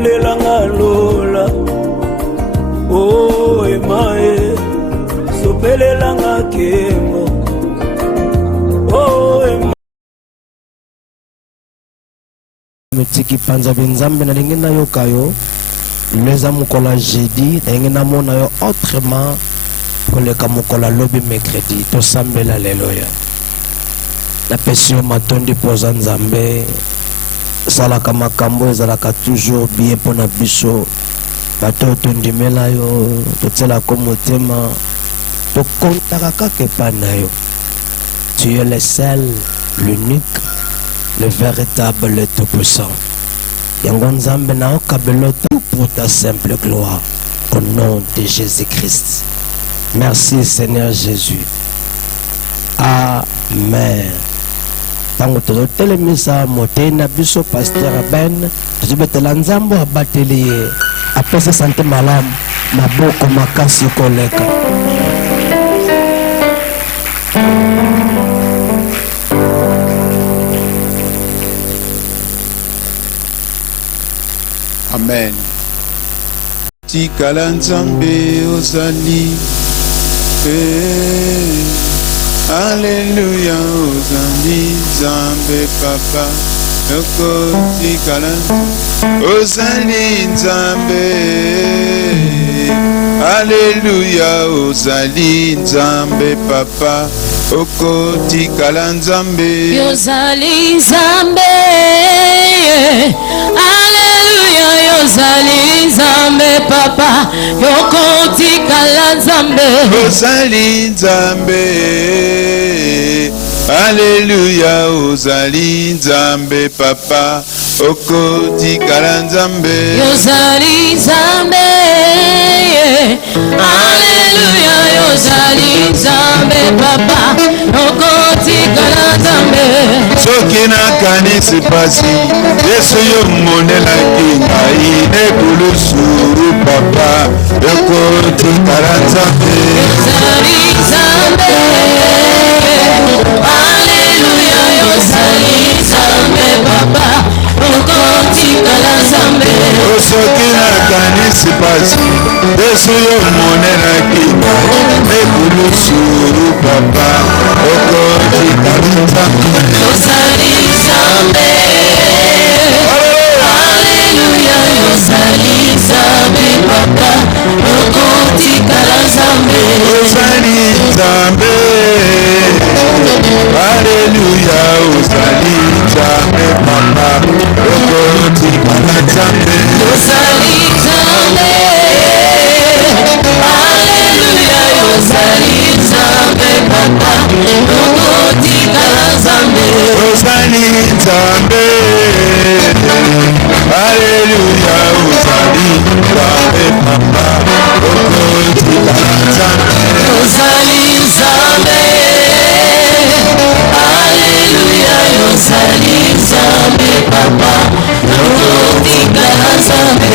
solelanga lola o emae sopelelanga kembo o emae metiki panza benzambe na lingena yo kayo leza mukola jeudi na lingena mona yo autrement pour le kamukola lobby mercredi to sambela leloya la pesio matondi poza nzambe salaka makambo ezalaka toujours bien pona biso bato tondimela yo totsela ko motema tokontaka kaka epai na yo. Tu es le seul, l'unique, le véritable, le tout-puissant. Yango nzambe na okabelo tout pour ta simple gloire au nom de Jésus-Christ. Merci Seigneur Jésus. Amen. Tango tozotelemisa motei na biso Pasteur Ben tozobetela nzambo abateli ye apesa sante malamu maboko makasi koleka. Amen. Tikala nzambe ozali Alléluia, ozali nzambe papa Yoko tikala ozali nzambe Alléluia, ozali nzambe papa Oko tikala nzambe ozali nzambe Alléluia, ozali nzambe papa Yoko tikala nzambe ozali nzambe Alléluia, ozali nzambe papa Oko tikala nzambe ozali nzambe Alléluia, ozali nzambe papa Oko tikala nzambe soki nakanisi pasi Yesu yo monelaki ngai nekulusu papa Oko tikala nzambe ozali nzambe Alléluia, ozali nzambe papa Oko tikala nzambe soki nakanisi pasi Yesu yo monelaki ngai nekulusu papa Oko tikala nzambe ozali nzambe Alléluia, ozali nzambe papa Oko tikala nzambe ozali nzambe Alléluia, ozali nzambe papa Oko tikala nzambe ozali nzambe Alléluia, ozali nzambe papa Oko tikala nzambe ozali nzambe Alléluia, ozali nzambe papa Oko tikala nzambe ozali nzambe Alléluia, ozali nzambe papa Oko tikala nzambe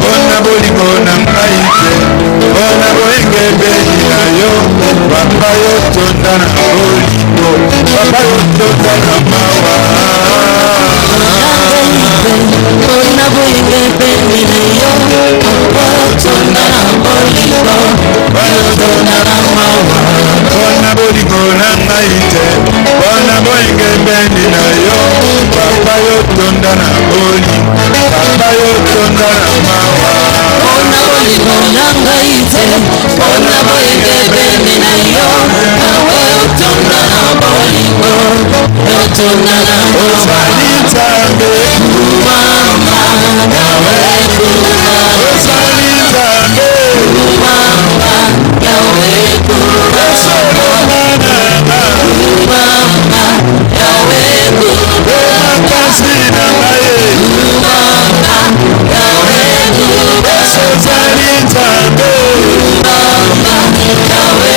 bona bolingo na ngai te bona boyengebeli na yo papa yo tonda na bolingo papa yo tonda na mawa bona boyengebeli na yo papa yo tonda na bolingo papa yo tonda na mawa bona bolingo na ngai te bona boyengebeli na yo papa yo tonda na bolingo papa yo tonda na mawa bona bolingo na ngai te bona boyengebeli na yo papa yo tonda na bolingo yo tonda na mawa ozali nzambe mama yawe ozali nzambe mama yawe mama yawe makasi na ngai mama yawe ozali nzambe mama yawe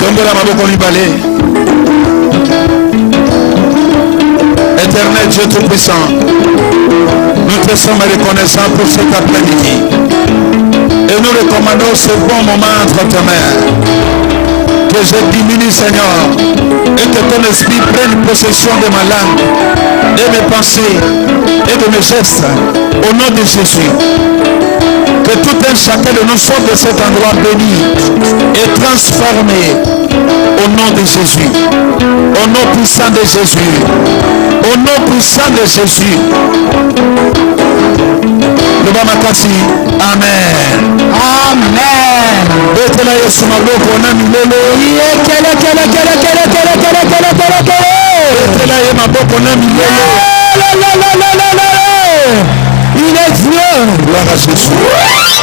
Tombola maboko libale. Éternel Dieu Tout-Puissant, nous te sommes reconnaissants pour cet après-midi. Et nous recommandons ce bon moment entre tes mains. Que je diminue, Seigneur, et que ton esprit prenne possession de ma langue, de mes pensées et de mes gestes, au nom de Jésus. Que tout un chacun de nous sorte de cet endroit béni et transformé au nom de Jésus. Au nom puissant de Jésus. Au nom puissant de Jésus. Le Bamakasi. Amen. Amen. Betela Yesu maboko na milele. Kele. Betela Yesu maboko na milele. Il est Dieu. Gloire à Jésus.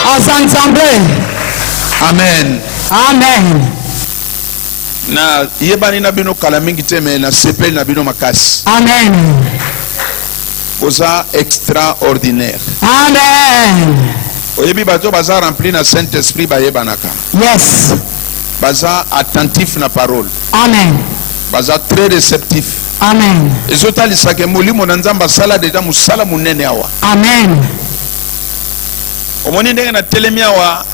Ensemble. Amen. Amen. Na yebani na bino kala mingi teme na sepeli na bino makasi. Amen. Koza extraordinaire. Amen. Oyebi bato baza rempli na Saint-Esprit bayebanaka. Yes. Baza attentif na parole. Amen. Baza très réceptif. Amen. Ezotalisaka molimo na Nzambe asala deja musala munene awa. Amen. Omoni ndenge na telemi awa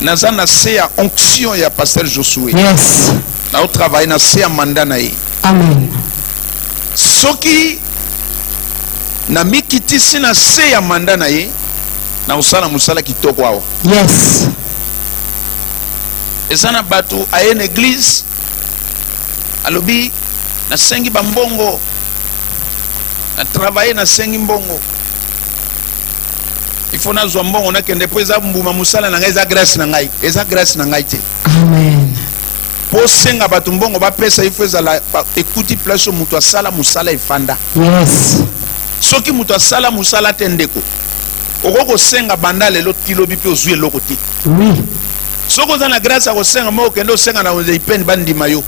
naza na se ya onction ya pasteur Josué. Yes. Na o travailler na se ya mandat na ye. Amen. Soki na mikitisi na se ya mandat na ye na usala musala kitoko awa. Yes. Ezana bato aye na église alobi na sengi bambongo na travailler na sengi mbongo. Il faut na zwa mbongo na kende po eza mbuma musala na ngai eza grâce na ngai. Eza grâce na ngai te. Amen. Po senga bato mbongo ba pesa il faut ezala ekuti place mutu asala musala efanda. Yes. Soki mutu asala musala te ndeko. Okoko senga banda lelo tilobi pe ozwi eloko te. Oui. Soko za na grâce a kosenga mo kende osenga na onze ipeni bandima yo.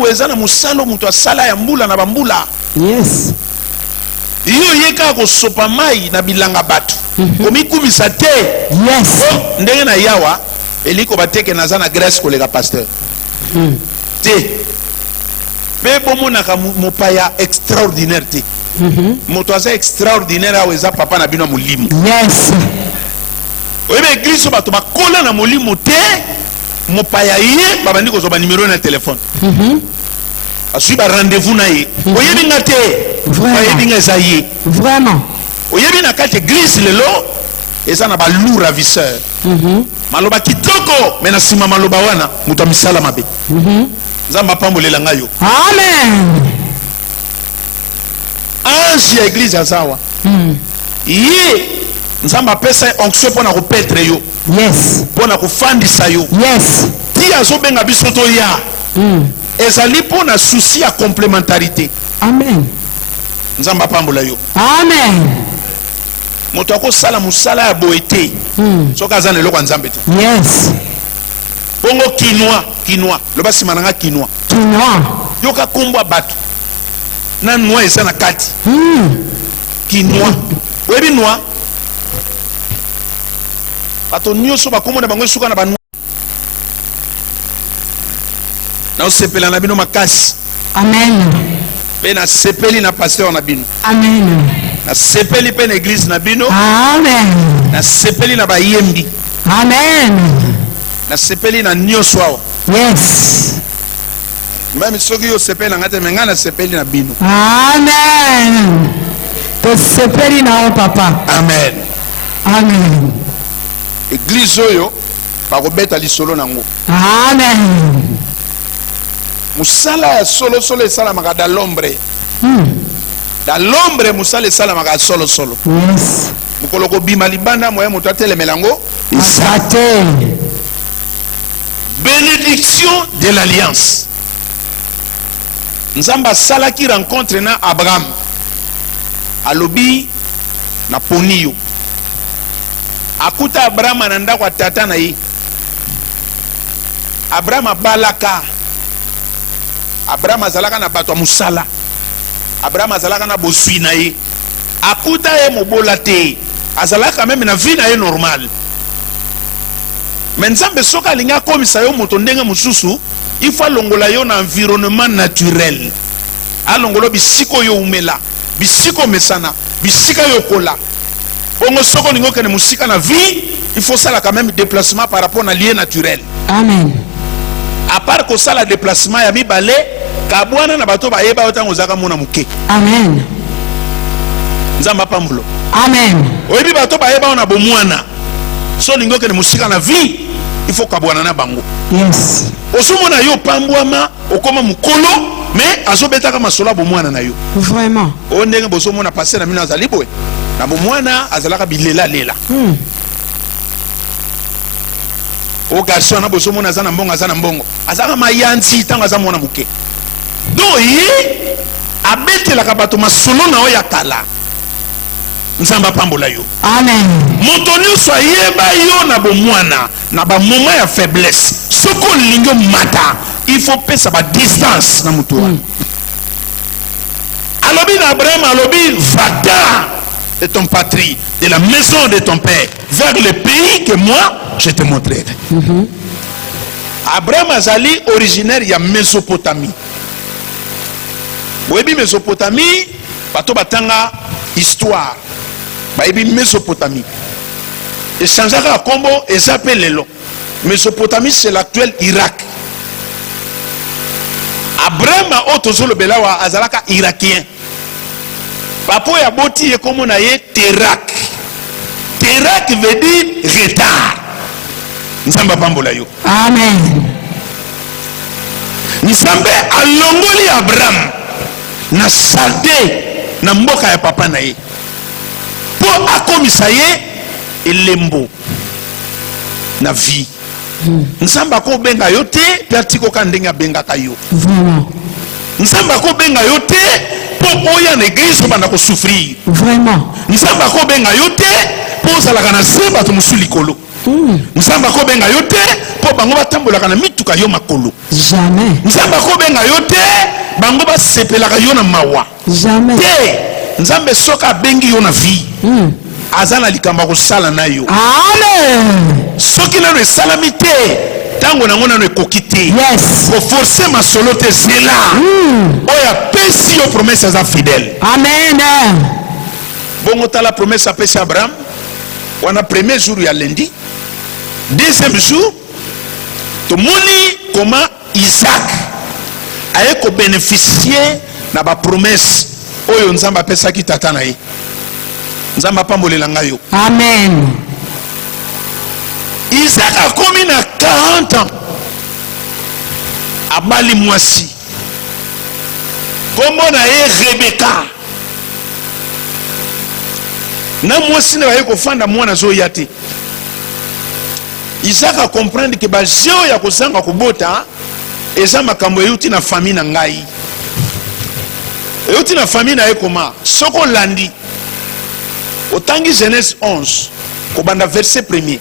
Weza na musalo mutu asala ya mbula na bambula. Yes. Iyo yeka kosopa mai na bilanga batu. Komikumisa te. Yes. Ndenge na yawa eliko bateke naza na grâce koleka pasteur. Te. Pe bomonaka mopaya extraordinaire te. Moto aza extraordinaire aweza papa na bino molimo. Yes. Oyebe église bato bakola na molimo te mopaya ye babandi kozoba numéro na téléphone. Asui ba rendez-vous na ye. Oyebi nga te. Oyebi nga eza ye. Vraiment. Oyebi na kati église lelo eza na ba lourd ravisseur. Maloba kitoko mena sima maloba wana muta misala mabe. Nzamba pambolela nga yo. Amen. Ange ya église azawa. Ye Nzamba pesa onction pona ko petre yo. Yes. Pona ko fandisa yo. Yes. Ti azobenga biso to ya. Ezali pona souci ya complémentarité. Amen. Nzamba pambola yo. Amen. Moto akosala musala ya boete. Soka azana eloko nzambe te. Yes. Bongo quinoa. Loba simananga quinoa. Yoka kumbwa batu. Na noix eza na kati. Quinoa. Webi noix. Bato nyoso bakomona bango suka na ba noix. Na osepela na bino makasi. Amen. Pe na sepeli na pasteur na bino. Amen. Na sepeli pe na église na bino. Amen. Na sepeli na bayembi. Amen. Na sepeli na nyoso awa. Yes. Même soki yo sepeli na ngate menga na sepeli na bino. Amen. To sepeli na o papa. Amen. Amen. Église oyo bakobeta lisolo nango. Amen. Musala ya solo esalamaka dans l'ombre. Dans l'ombre musala esalamaka solo. Yes. Mukolo kobima libanda moya moto atelemela yango. Asate. Bénédiction de l'alliance. Nzamba salaki rencontre na Abraham. Alobi na poniyo. Akuta Abraham ananda kwa tata na ye. Abraham abalaka. Abraham azalaka na bato musala. Abraham azalaka na bosui na ye. Akuta ye mobola te. Azalaka même na vie na ye normal. Mais nzambe soka linga komisa yo moto ndenge mususu, il faut longola yo na environnement naturel. Alongolo bisiko yo umela, bisiko mesana, bisika yo kola. Bongo soko lingo kene musika na vie, il faut ça là quand même déplacement par rapport à lieu naturel. Amen. À part que ça la déplacement ya mibale, kabwana na bato ba yeba otango zaka mona muke. Amen. Nzamba pambulo. Amen. Oyebi bato ba yeba ona bomwana. So lingo kene musika na vie, il faut kabwana na bango. Yes. Osomona yo pambwama okoma mukolo, mais azobeta kama sola bomwana na yo. Vraiment. O ndenge bosomona passer na mina azali boye. Na bomwana azalaka bilela lela. O garçon na bosomona azana mbongo azana mbongo. Azaka mayanzi tango azamona muke. Donc yi abetelaka bato masolo na oya kala. Nzamba pambola yo. Amen. Motonyo so yeba yo na bomwana na ba moment ya faiblesse. Soko lingo mata, il faut pesa ba distance na mutuwa. Alobi na Abraham alobi va de ton patrie, de la maison de ton père, vers le pays que moi je te montrerai. Abraham azali originaire ya Mésopotamie. Webi Mésopotamie, bato batanga histoire. Baebi Mésopotamie. Et changeaka à combo et s'appelle Lelo. Mésopotamie c'est l'actuel Irak. Abraham a otozolo belawa azalaka irakien. Papo ya boti ye komo na ye Terak. Terak veut dire retard. Nzamba pambola yo. Amen. Nzambe alongoli Abraham na salde na mboka ya papa na ye. Po akomisa ye elembo na vie. Nzamba ko benga yo te pe atiko ka ndenge benga ka yo. Vraiment. Nzamba ko benga yo te po oya na église banda ko souffrir. Vraiment. Nzamba ko benga yo te po zalaka na semba to musuli kolo. Nzamba ko benga yo te po bango batambolaka na mituka yo makolo. Jamais. Nzamba ko benga yo te bango ba sepelaka yo na mawa. Jamais. Te nzambe soka bengi yo na vie. Azana likamba ko sala na yo. Amen. Soki na salami te tango na ngona no ekokite. Yes. Ko forcer ma solo te zela. Oya pesi yo promesse za fidèle. Amen. Bongo tala promesse a pesi Abraham. Wana premier jour ya lundi. Deuxième jour, to moni comment Isaac a ko bénéficier na ba promesse oyo nzamba pesa ki tata na ye. Nzamba pambolela ngayo. Amen. Isaac a commis na 40 ans. Abali mwasi. Kombo na ye Rebecca. Na mwasi na ye ko fanda mwana zo yate. Isaac a comprendre que ba jeo ya kozanga kubota eza makambo yuti na famille na ngai. Yuti na famille na ye koma soko landi. Otangi Genèse 11 ko banda verset 1er.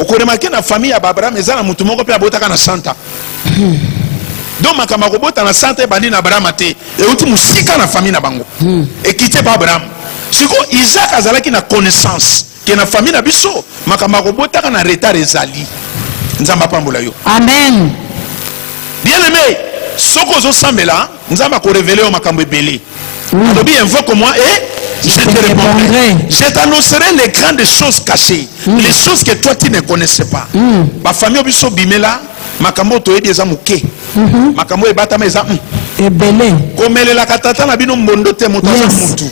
Okoremake na famille ya Abraham eza na mutu moko pe abotaka na santa. Donc makambo kobota na santa e bandi na Abraham te. Euti musika na famille na bango. Et quitter pa Abraham. Siko Isaac azalaki na connaissance que na famille na biso makambo kobota na retard ezali. Nzamba pambola yo. Amen. Bien aimé, soko zo sambela nzamba ko révéler au makambo ebele. Alobi invoque moi et je te répondrai. Je t'annoncerai les grandes choses cachées, les choses que toi tu ne connaissais pas. Ma famille biso bimela makambo to edi eza muke. Makambo ebata meza Ebele. komelela katata na bino mbondo te moto za mutu.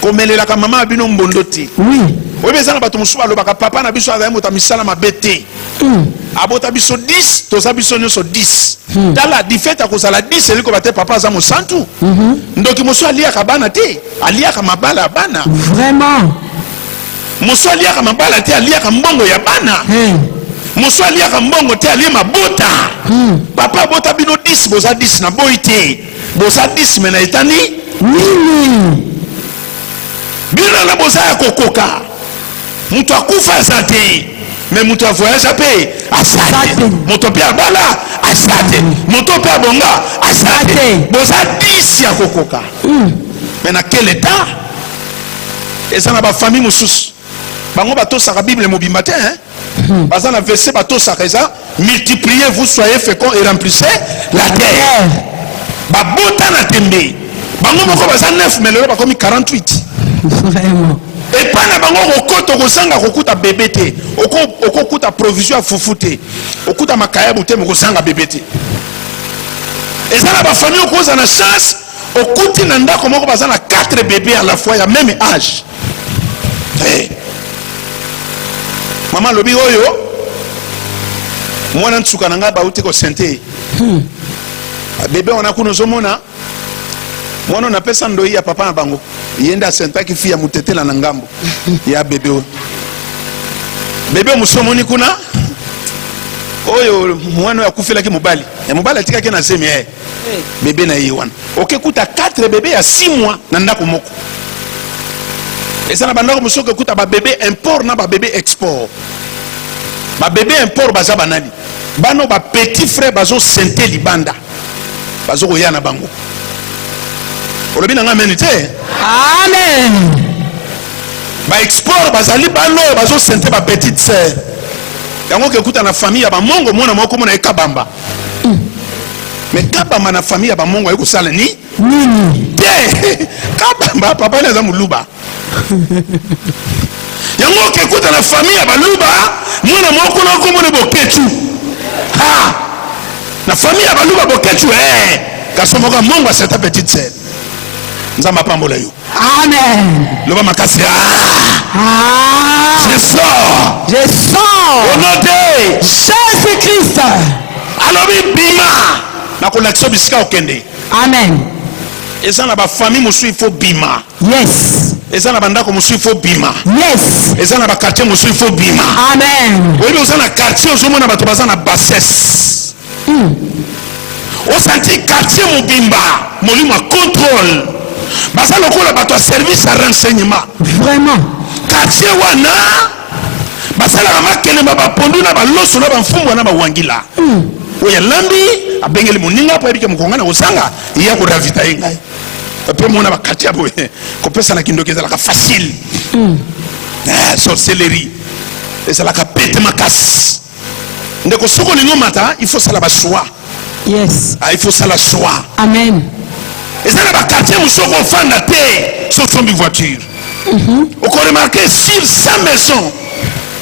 Komelela ka mama bino mbondo te. Oui. Oye bezana bato musu alobaka papa na biso aza mota misala mabete. Abota biso 10 to za biso nyoso 10. Tala difeta ko sala 10 eliko bate papa za mo santu. Ndoki musu alia ka bana te, alia ka mabala bana. Vraiment. Musu alia ka mabala te, alia ka mbongo ya bana. Musu alia ka mbongo te, alia mabota. Papa bota bino 10 boza 10 na boite. Boza 10 mena etani. Bino na boza ya kokoka. Mutu akufa zate. mais moto voyage paye asate moto pe abala asate moto pe abonga asate boza 10 ya kokoka mais na quel état et ça na ba famille mususu bango bato sa Bible mobimba te hein baza na verset bato sa ça multipliez vous soyez féconds et remplissez la terre ba bota na tembe bango moko baza 9 mais lelo bakomi 48 Vraiment. et pas na bango kokoto kozanga kokuta bébé te okokuta provision fufu te okuta makaya bote mokozanga bébé te et ça na ba famille okoza na chance okuti na ndako moko baza na 4 bébés à la fois ya même âge hey. Maman lobi oyo mwana ntsuka na nga bauti ko sente bébé on a kuno zomona mwana na pesa ndoi ya papa na bango yenda senta ki fi ya mutetela na ngambo ya bébé o bébé musomoni kuna oyo mwana ya kufela ki mobali ya mobali atika ke na zemi bébé na yewana okekuta 4 bébé ya 6 mois na ndako moko eza na bandako musoke kuta ba bébé import na ba bébé export ba bébé import baza banani bano ba petit frère bazo sente libanda bazo koya na bango olobi na amen te Amen. ba export bazali bano bazo sente ba petite sœur yango ke kuta na famille ya ba mongo mona moko mona ekabamba mais kabamba na famille ya ba mongo eko sala ni te kabamba papa na za muluba yango ke kuta na famille ya baluba mwana moko na ko mona boketu ha na famille ya baluba boketu kasomoka mongo cette petite sœur nzamba pambola yo Amen. loba makasi Ah. Je sors. au nom de Jésus-Christ. alobi bima na kolakisa bisika okende Amen. eza na ba famille mosu il faut bima Yes. eza na bandako mosu il faut bima Yes. eza na ba quartier mosu il faut bima Amen. oyebi oza na quartier ozomona bato baza na bassesse osanti quartier mobimba molimo ya contrôle baza lokola bato ya service ya renseignement Vraiment. quartier wana basalaka makelemba bapondu na baloso na bamfumbwa na bawangila oyo alambi abengeli moninga po ayebike mokonga na kozanga ya koravita ye ngai mpe mona bakartier boye kopesa na kindoki ezalaka facile sorcellerie ezalaka pete makasi ndeko soki olingi omata il faut sala baswa Yes. il faut sala swa Amen. eza na bakartier mosoko ofanda te soki sombi voiture okoremarke sur 100 maison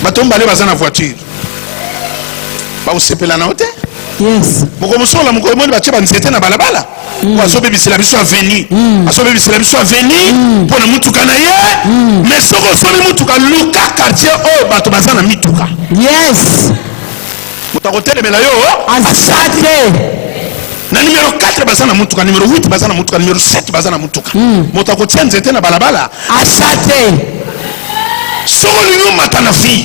bato mibale baza na voiture baosepela na yo te Yes. moko mosola moko emoni batie banzete na balabala po azobebisela biso aveni azobebisela biso aveni mpo na mutuka na ye mais soki osomi mutuka luka quartier oyo bato baza na mituka Yes. moto akotelemela yo Asate. na numéro 4 baza na mutuka numéro 8 baza na mutuka numéro 7 baza na mutuka moto akotia nzete na balabala Asate. soki olingi omata na vie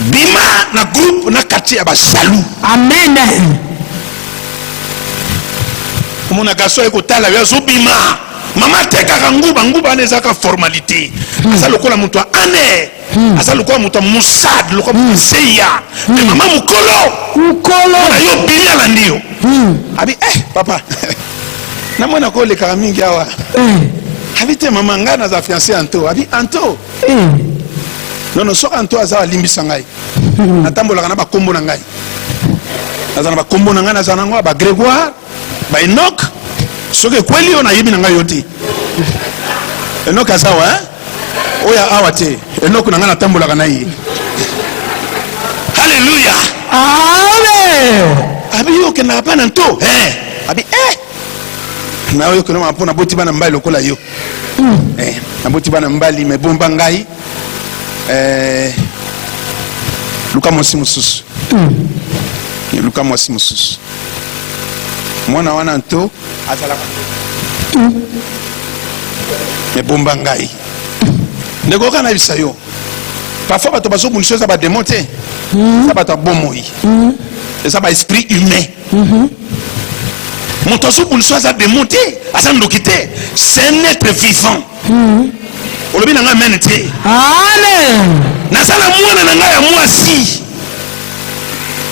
bima na groupe na quartier ya basalu Amen. omona gaso ekotala yo azobima mama tekaka nguba wana ezaka formalité aza lokola moto ya ane aza lokola moto ya musad lokola moto seya me mama mokolo na yo bimi alandi yo abi papa na mwana ko olekaka mingi awa abi te mama ngai naza fiancé anto abi anto nono soki anto aza alimbisa ngai natambolaka na bakombo na ngai naza na bakombo na ngai naza nango bagrégoire baenok soki ekweli yo nayebi na ngai yo te enok aza wa oyo awa te enok na ngai natambolaka na ye halleluya Amen. abi yo okendaka mpa na nto abi na oyo okendaka mpo naboti bana mbali lokola yo naboti bana mbali mebomba ngai luka mwasi mosusu luka mwasi mosusu mwana wana nto azalaka mebomba ngai ndeko kana bisa yo parfois bato bazobundisa eza bademo te eza bato abomoi eza baesprit humain moto azobundisa aza demo te aza ndoki te c'est un être vivant olobi na nga amen te Amen. nazala mwana na ngai ya mwasi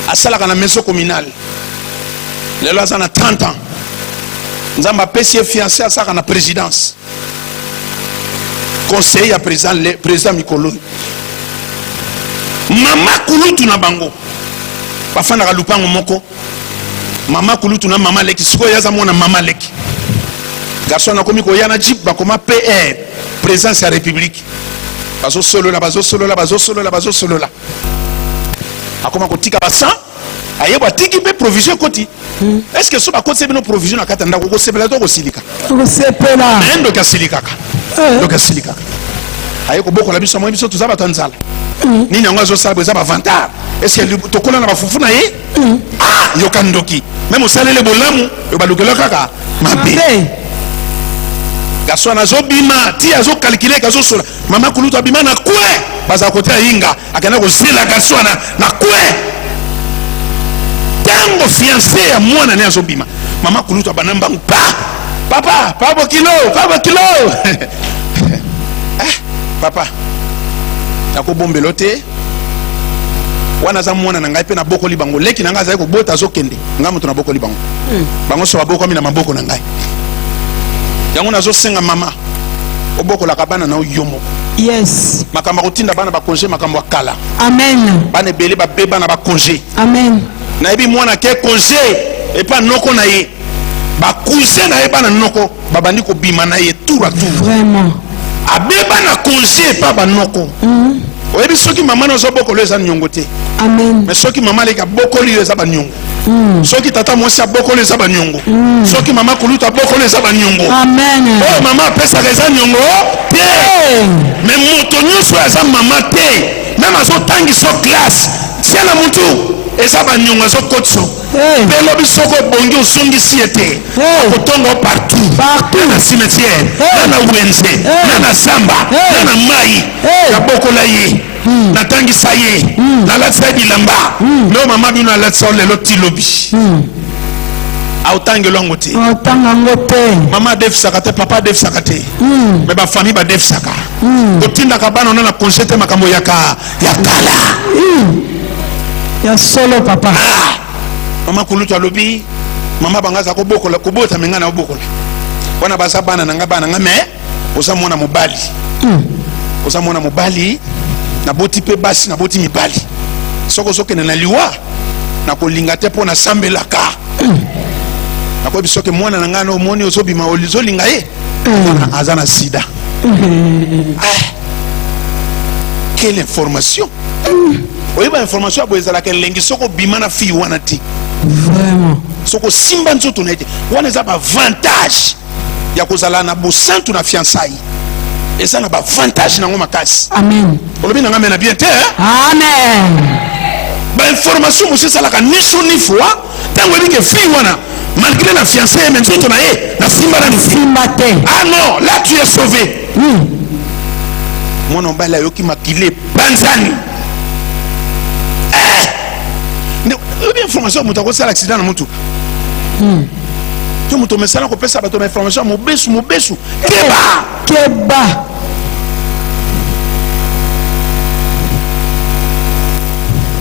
asalaka na maison communale lelo aza na 30 ans nzambe apesi ye fiancé asalaka na présidence conseiller ya président mikolo mama kulutu na bango bafandaka lupango moko mama kulutu na mama leki sikoyo yaza mwana mama leki garçon nakomi koya na jeep bakoma PR présidence ya république bazosolola akoma kotika basa ayebo atiki mpe provision ekoti est ce que so bakoti bino provision na kati ya ndako kosepela to kosilika ndoki asilikaka aye kobokola biso amoi biso toza bato ya nzala nini yango azosala bo eza bavantard est ce que tokola na bafufu na ye yoka ndoki meme osalele bolamu yo balukela kaka mabe garçon azobima ti azokalkile kazosola mama kulutu abima na kwe baza kote ya hinga akenda kozela garçon na kwe tango fiancé ya mwana ne azobima mama kulutu abana mbangu papa kilo papa nakobombelo te wana za mwana na ngai pe na bokoli bango leki na ngai azali kobota azokende ngai moto na bokoli bango bango so babokomi na maboko na ngai yango nazosenga mama obokolaka bana na yo moko yes makambo kotinda bana bakonge makambo akala amen bana ebele babeba na bakonge amen nayebi mwana ke konge epa noko na ye bakuze na ye bana noko babandi kobima na ye tour à tour vraiment abeba na konge epa banoko oyebi soki mama nazobokolo eza nyongo te amen mais soki mama leka bokoli yo eza banyongo soki tata mwasi abokolo eza banyongo soki mama kulutu abokolo eza banyongo amen oyo mama apesaka eza nyongo te mais moto nyonso aza mama te meme azotangiso classe tia na mutu eza banyongo azokotiso mpe lobi soko obongi osungisi ye te okotonga partout na cimetière na wenze na zamba na mai nabokola ye natangisa ye nalatisa ye bilamba me mama bino alatisa yo lelo ti lobi aotangelo yango te mama adefisaka te papa adefisaka te me bafamille badefisaka otindaka bana ona na konge te makambo ya kala ya solo papa mama kulutu alobi mama bangaza kobokola kobota menga na obokola wana baza bana nanga me oza mwana mobali na boti pe basi na boti mibali soko sokene na liwa na kolinga te po na sambelaka na ko bisoke mwana nanga no moni ozobima olizolinga ye aza na sida quelle information oyiba information abo ezalaka elengi soko bima na fille wana ti vraiment soko simba nzoto na ete wana eza bavantage ya kozala na bosantu na fiançailles eza na bavantage nango makasi amen olobi nanga mena bien te amen bainformation mosu esalaka ni so ni fois ntango ebike fille wana malgré la fiancée ye me nzoto na ye na simba na simba te ah non là tu es sauvé mwana mobali ayoki makile banzani oyebi information moto akosala accident na motuka to moto mesala kopesa bato na information mobesu keba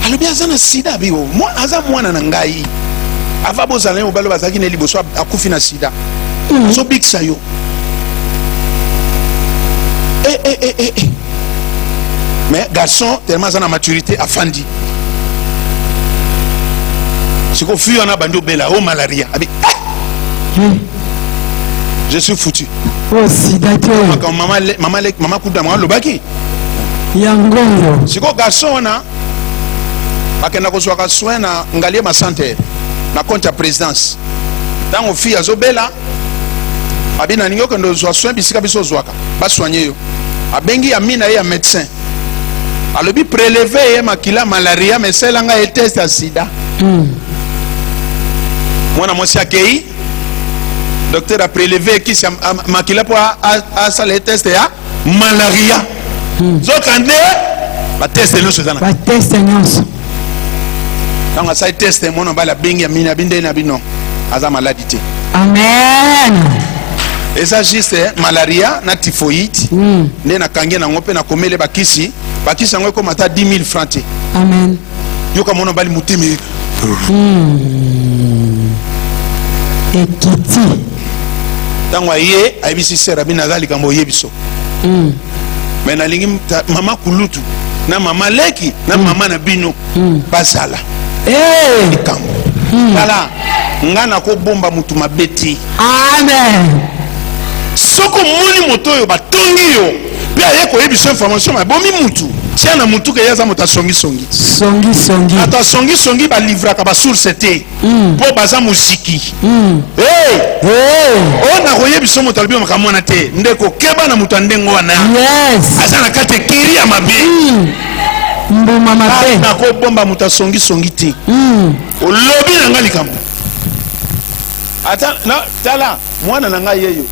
alobi aza na sida biyo aza mwana na ngai ava bozala ye mobali bazalaki na liboso akufi na sida azobikisa yo mais garçon tellement aza na maturité afandi siko fille wana bandi obela o malaria abi je suis foutu sida te mama kuda mama lobaki yangongo siko garçon wana bakenda kozwaka soin na ngalie masante na compte ya présidence ntango fille azobela abi naningi okende ozwa soin bisika biso ozwaka basoigne yo abengi ami na ye ya médecin alobi prélevé ye makila malaria mais eselanga ye test ya sida mwana mwasi akei docteur a prélevé ekisi ya makila po asala ye test ya malaria zokande bateste nyonso eza na bateste nyonso ntango asali teste mwana mobali abengi ya mini abindeni na bino aza maladi te amen eza juste malaria na typhoïde nde nakangi nango mpe nakomele bakisi Baki sangwe comme ata 10 000 francs te. Amen. Yoka mona bali muteme. Ekiti. Tango ye ayebisi sera bina zali kambo yebiso. Mais na lingi mama kulutu na mama leki na mama na bino basala. Kambo. Kala ngana ko bomba mutu mabeti. Amen. Soko moni moto yo batongi yo. Bia ye ko yebiso information ma bomi mutu. Tia na mutu ke yaza mota songi. Songi. Ata songi ba livra ka ba source te. Po baza musiki. O na ko yebiso moto albi makamona te. Ndeko keba na mutu ndengo wana. Yes. Asa na kate kiri ya mabe. Mbuma mabe. Na ko bomba muta songi te. O lobi na ngali kambo. Ata na tala mwana na ngai yeyo.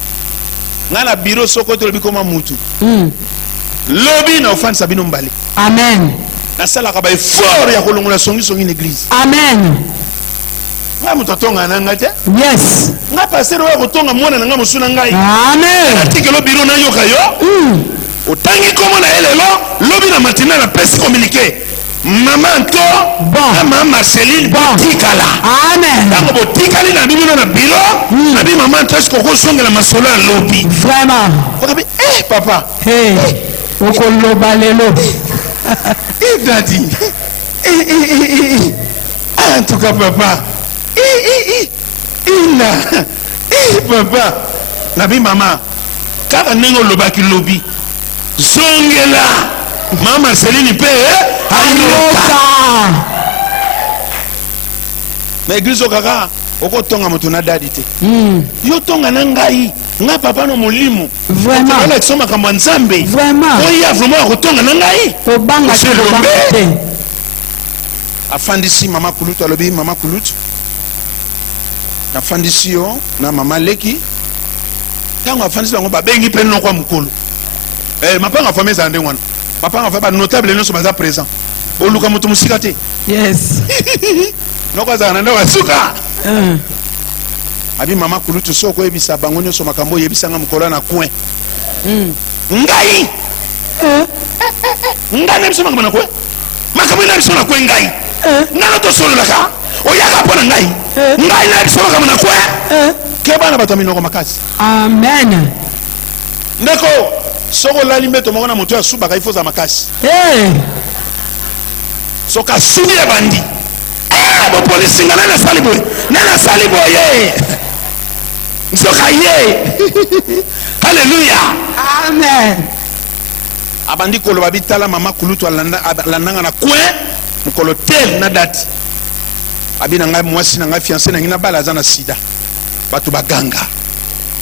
Ngana biro soko to lobi koma mutu. Lobi na offense sabino mbali. Amen. Na sala ka ba effort ya kolongola songi une église. Amen. Nga mutatonga na ngate? Yes. Nga pasteur wa kotonga mwana na nga musuna ngai. Amen. Article biro na yoka yo. Otangi komo na elelo, lobi na matinale na presse communiqué. Maman to, maman Marceline botikala. Amen. Tango botikali na bino na biro, na bi maman to esko ko songa la masolo na lobi. Vraiment. Okabi papa. Hey. Okoloba lelo. Daddy. En tout cas papa. Papa. Nabi mama. Kaka nengo lobaki lobi. Zongela. Mama Marceline pe ayoka. Na église okaka oko tonga moto na dadi te. Yo tonga na ngai. Nga papa no molimo. Vraiment. Ona kisoma kama nzambe. Vraiment. Oya vraiment kotonga na ngai. Obanga te. Afandisi mama kulutu alobi mama kulutu. Afandisi yo na mama leki. Tango afandisi bango babengi pe no kwa mukolo. Mapanga famille za ndengwana. Mapanga fa ba notable no so baza présent. Oluka mutu musika te. Yes. Noko za nanda wasuka. Abi mama kulutu soko ebisa bango nyoso makambo yebisa nga mukolo na coin. Ngai. Ngai na bisoma na coin. Makambo na bisoma na coin ngai. Ngana to solo laka. Oyaka pona ngai. Ngai na bisoma na coin. Keba na bato minoko makasi. Amen. Ndeko soko lali meto moko na moto ya subaka ifoza makasi. Soka suni ya bandi. Bo polisi ngana na salibo. Nana salibo ye. Soka ye. Hallelujah. Amen. Abandi kolo babitala mama kulutu alandanga na coin mukolo tel na date. Abina ngai mwasi na ngai fiancé na ngina bala zana sida. Batu baganga.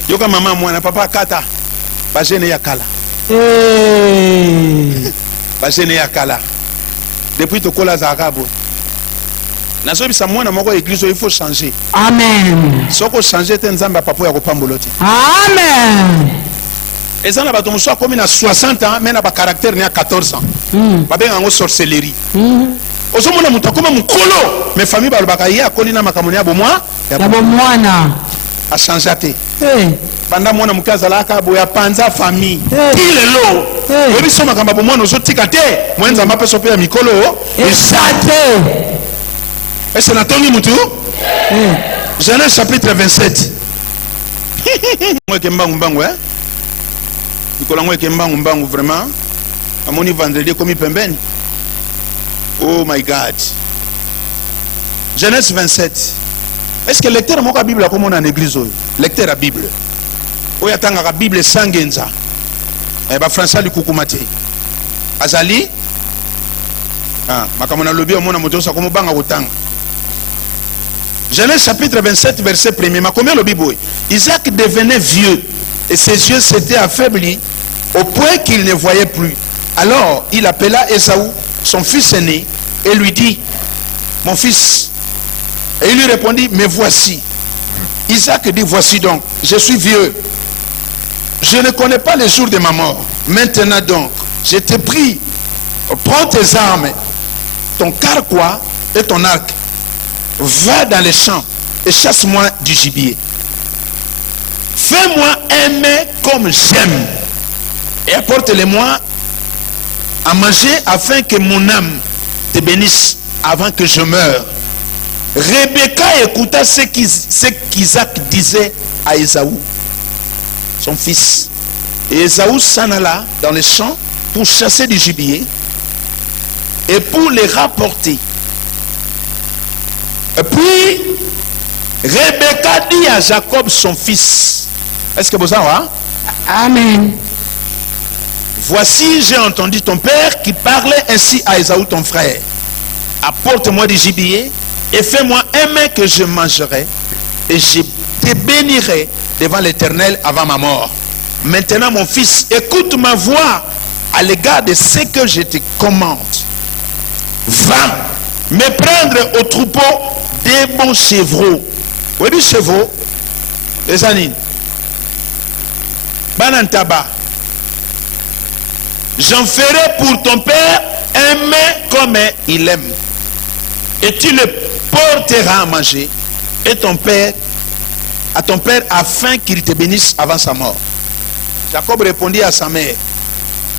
Yoka mama mwana papa kata. Bajene ya kala. Bajene ya kala. Depuis to kola za akabo. Na so bisa mwana moko église il faut changer. Amen. Soko changer te nzamba papa ya kopambolote. Amen. Ezana bato muso komi na 60 ans mais na ba caractère na 14 ans. Babenga ngo sorcellerie. Ozomona mutu akoma mukolo mais famille balobaka ye akoli na makamoni ya bomwa ya bomwana a changer te. Banda mwana mukazalaka boya panza famille. Ilelo. Obi soma kamba bomwana ozotika te. Mwenza mapeso pe ya mikolo. Esate. Est-ce que Nathalie Moutou? Genèse chapitre 27. Moi qui m'bangu bangu hein? Nicolas moi qui m'bangu bangu vraiment. À mon vendredi comme il pembeni. Oh my God. Genèse 27. Est-ce que lecteur mon Bible comme on en église? Lecteur la Bible. Oya tanga la Bible sangenza. Eh ba François Lukukumate. Azali. Ah, makamona lobi omona moto sa comme banga kotanga. Genèse chapitre 27 verset 1er. Ma combien le Bible? Isaac devenait vieux et ses yeux s'étaient affaiblis au point qu'il ne voyait plus. Alors il appela Ésaü, son fils aîné, et lui dit: mon fils. Et il lui répondit: me voici. Isaac dit: voici donc, je suis vieux. Je ne connais pas les jours de ma mort. Maintenant donc, je te prie, prends tes armes, ton carquois et ton arc. Va dans les champs et chasse-moi du gibier. Fais-moi aimer comme j'aime et apporte-le-moi à manger afin que mon âme te bénisse avant que je meure. Rebecca écouta ce qu'Isaac disait à Ésaü, son fils. Et Ésaü s'en alla dans les champs pour chasser du gibier et pour les rapporter. Et puis, Rebecca dit à Jacob, son fils, est-ce que vous savez? Amen. Voici, j'ai entendu ton père qui parlait ainsi à Ésaü, ton frère. Apporte-moi du gibier et fais-moi un mets que je mangerai et je te bénirai devant l'Éternel avant ma mort. Maintenant, mon fils, écoute ma voix à l'égard de ce que je te commande. Va me prendre au troupeau des bons chevreaux. Oui, des chevaux, les anines. Banantaba. J'en ferai pour ton père un mets comme il aime. Et tu le porteras à manger et à ton père afin qu'il te bénisse avant sa mort. Jacob répondit à sa mère,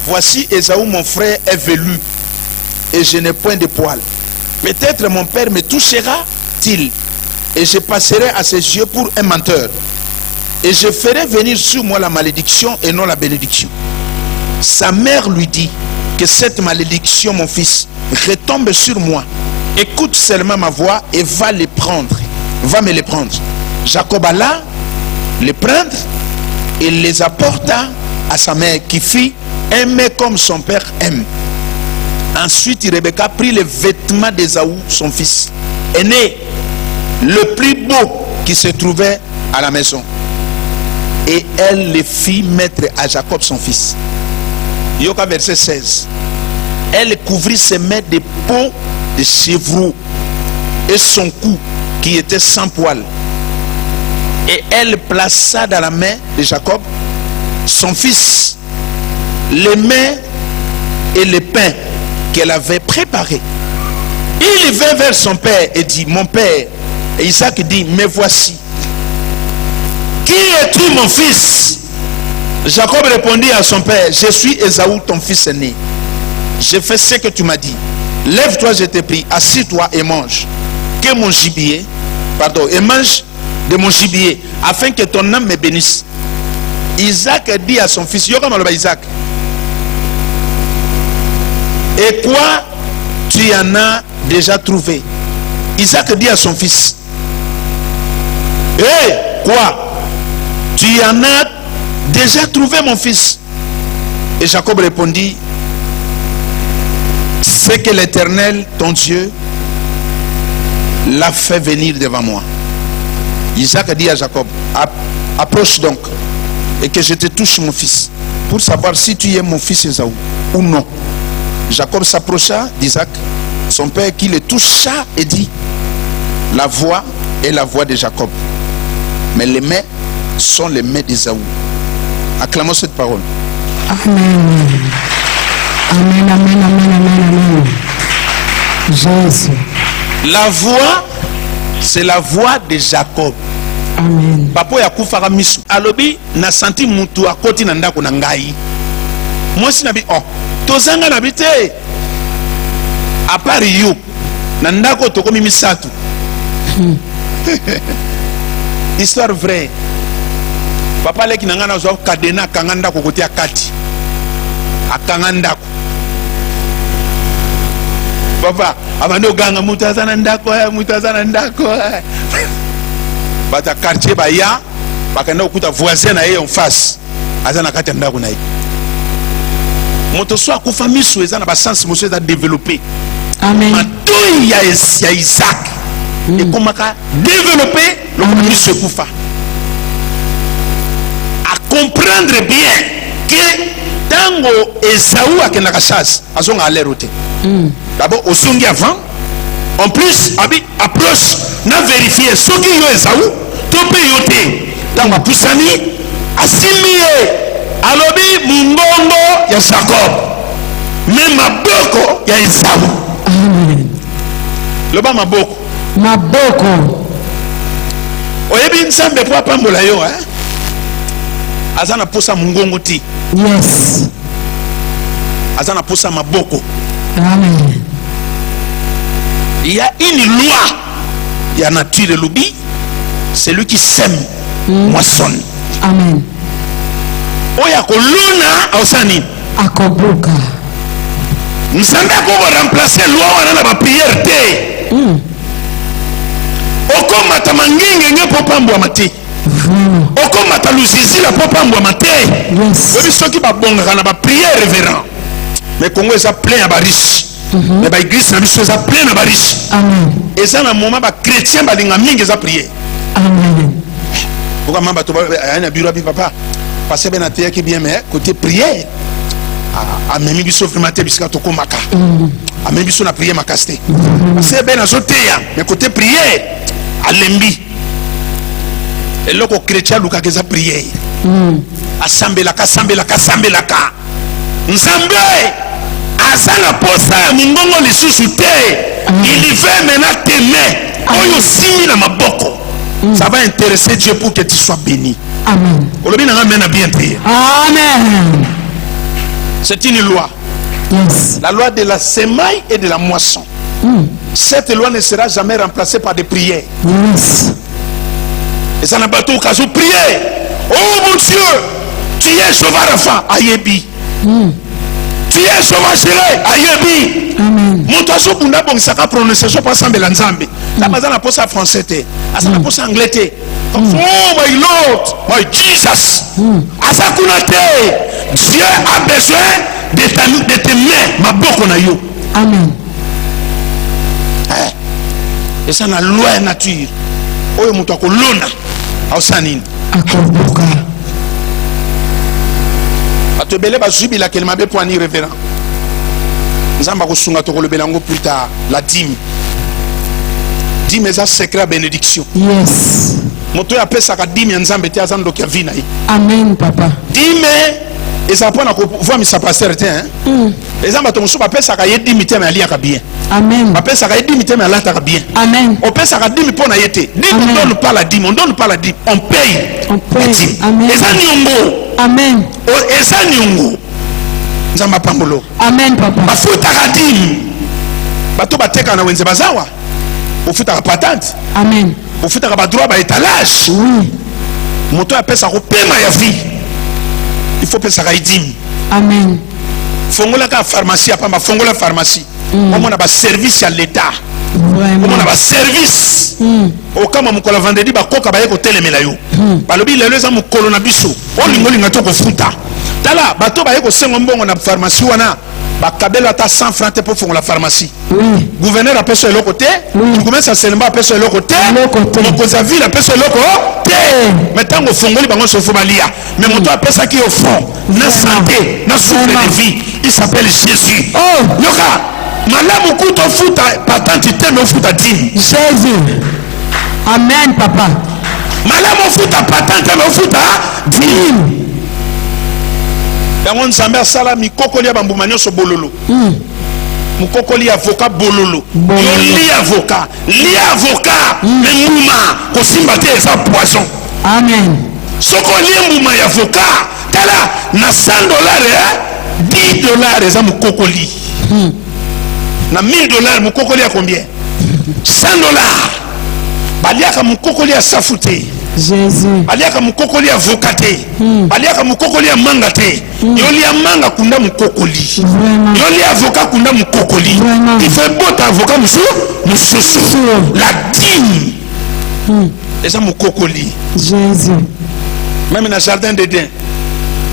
voici Ésaü mon frère est velu et je n'ai point de poils. Peut-être mon père me touchera-t-il et je passerai à ses yeux pour un menteur. Et je ferai venir sur moi la malédiction et non la bénédiction. Sa mère lui dit que cette malédiction, mon fils, retombe sur moi. Écoute seulement ma voix et va les prendre. Va me les prendre. Jacob alla les prendre et les apporta à sa mère qui fit aimer comme son père aime. Ensuite, Rebecca prit les vêtements d'Ésaü, son fils aîné, le plus beau qui se trouvait à la maison. Et elle les fit mettre à Jacob, son fils. Yoka verset 16. Elle couvrit ses mains de peaux de chevreau et son cou qui était sans poils. Et elle plaça dans la main de Jacob, son fils, les mains et les pains qu'elle avait préparés. Il vint vers son père et dit, mon père. Et Isaac dit, me voici. Qui es-tu, mon fils? Jacob répondit à son père, je suis Ésaü, ton fils aîné. Je fais ce que tu m'as dit. Lève-toi, je te prie, assis-toi et mange. Que mon gibier, et mange de mon gibier, afin que ton âme me bénisse. Isaac dit à son fils, Isaac, et quoi tu en as déjà trouvé? Isaac dit à son fils, quoi? Tu en as déjà trouvé, mon fils? Et Jacob répondit, c'est que l'Éternel, ton Dieu, l'a fait venir devant moi. Isaac dit à Jacob, approche donc et que je te touche, mon fils, pour savoir si tu es mon fils Ésaü ou non. Jacob s'approcha d'Isaac, son père, qui le toucha et dit, la voix est la voix de Jacob, mais les mains sont les mains d'Ésaü. Acclamons cette parole. Amen. Amen, amen, amen, amen, amen. Jésus. La voix, c'est la voix de Jacob. Amen. Papa ya kufaka misu. Alobi na senti mutu akoti na ndako na ngai. Mwasi nabi, tozanga nabi te. Apari yu. Na ndako tokomi misatu. Histoire vraie. Papa leki na ngana zo kadena kanganda kokoti akati. Akanga ndako. Papa, abando ganga mutazana ndako. Bata quartier baya, bakanda okuta voisin na ye en face. Azana kati ndako na ye. Moto so akufa misu ezana ba sens moso eza développer. Amen. Matoi ya Isaac. Et comment développer le misu ekufa. À comprendre bien que tango Ésaü akendaka chasse, azonga aller route. D'abord au songi avant, en plus approche na vérifier ce qui yo Ésaü, to pe yote. Tango pusani asimie alobi mungongo ya Jacob. Mais maboko ya Ésaü. Amen. Loba maboko. Maboko. Oyebi nsambe po apambola yo Azana posa mungongo ti. Yes. azana posa maboko. Amen. Il y a une loi. Il y a nature et lobby. Celui qui sème moissonne. Amen. Oya kolona ausani. Akobuka. Nzambe ko remplacer loi wana na ba prière te. Oko mata mangenge ngepo pambwa mate. Oko mata luzizi la popambwa mate. Yes. Obi soki ba bonga na ba prière révérend. Mais Congo est plein à ba riche. Mais ba église na biso est plein à ba riche. Amen. Et ça na moment ba chrétien ba linga mingi za prier. Amen. Pourquoi mamba to na bureau bi papa parce que ben até qui bien mais côté prière. A même biso vraiment bisika to komaka. A même biso na prière makaste. Parce que ben azoteya mais côté prière a lembi. Et là ko chrétien luka ke za prière. Asambelaka sambelaka sambelaka. Nzambe azana posa ya mungongo lisusu te. Il veut maintenant t'aimer. Oyo simi na maboko. Ça va intéresser Dieu pour que tu sois béni. Amen. Amen. C'est une loi. Yes. La loi de la semaille et de la moisson. Cette loi ne sera jamais remplacée par des prières. Yes. Et ça n'a pas tout cas de prier. Oh mon Dieu, tu es Jehovah Rapha, ayebi. Tu es Jehovah Jireh, ayebi. Amen. Mon toiseau bunda bon ça ka prononciation pas semble l'anzambe. Ça pas na posa français te. Ça na posa anglais te. Oh my Lord, my Jesus. Asakuna te. Dieu a besoin de tes mains, ma boko na yo. Amen. Et ça na loi nature. Oyo mutu akolona ausanini. Akobuka. Atobele bazubi la kelma be poani révérend. Nzamba ko sunga to ko lebelango plus tard la dîme. Dîme est un secret à bénédiction. Yes. Moto ya pesa ka dîme nzambe te azando kia vina yi. Amen papa. Dîme et ça pona ko voir mi sa pasteur te hein. Ezamba to musu ba pesa ka ye dîme te mais alia ka bien. Amen. Ba pesa ka ye dîme te mais alata ka bien. Amen. On pesa ka dîme pona yete. Dîme on donne pas la dîme, on donne pas la dîme, on paye. On paye. Amen. Et ça nyongo. Amen. Et ça nyongo. Nzamba pambolo. Amen papa. Bafuta ka dîme. Bato bateka na wenze bazawa. Bafuta ka patente. Amen. Bafuta ka ba droit ba étalage. Oui. Moto apesa ko pema ya vie. Il faut pesa ka dîme. Amen. Fongola ka pharmacie apamba fongola pharmacie. On a ba service à l'état. Vraiment. On a ba service. Au kama mukola vendredi ba koka ba yeko telemela yo. Balobi lelo za mukolo na biso. Olingo linga to ko futa. Tala bato ba yeko sengo mbongo na pharmacie wana. Ba kabela ta 100 francs pour fongola pharmacie. Oui. Gouverneur appelle sur le côté. Oui. Gouverneur ça seulement appelle sur le côté. Le côté. Mon cause ville appelle sur le côté. Maintenant au fongoli bango so fobalia. Mais mon toi appelle ça qui au fond. Na santé, na souffle de vie. Il s'appelle Jésus. Oh. Yoka. Malamu kuto futa patente teme futa dîme. Jésus. Amen papa. Malamu futa patente teme futa dîme. Yango nzambe asala mikokoli ya bambuma nyonso bololo. Mukokoli avocat bololo. Yo li avocat. Li avocat. Mais mbuma kosimba te eza poison. Amen. Soko li mbuma ya avocat. Tala na $100 $10 eza mukokoli. Na $1000 mukokoli ya combien? $100. Baliaka mukokoli ya safute. Jésus. Baliaka mukokoli ya vokate. Baliaka mukokoli ya mangate. Yoli ya manga kunda mukokoli. Vraiment. Yoli avocat kunda mukokoli. Vraiment. Il fait beau ta avocat mususu. La dîme. Et ça mukokoli. Jésus. Même dans le jardin d'Éden.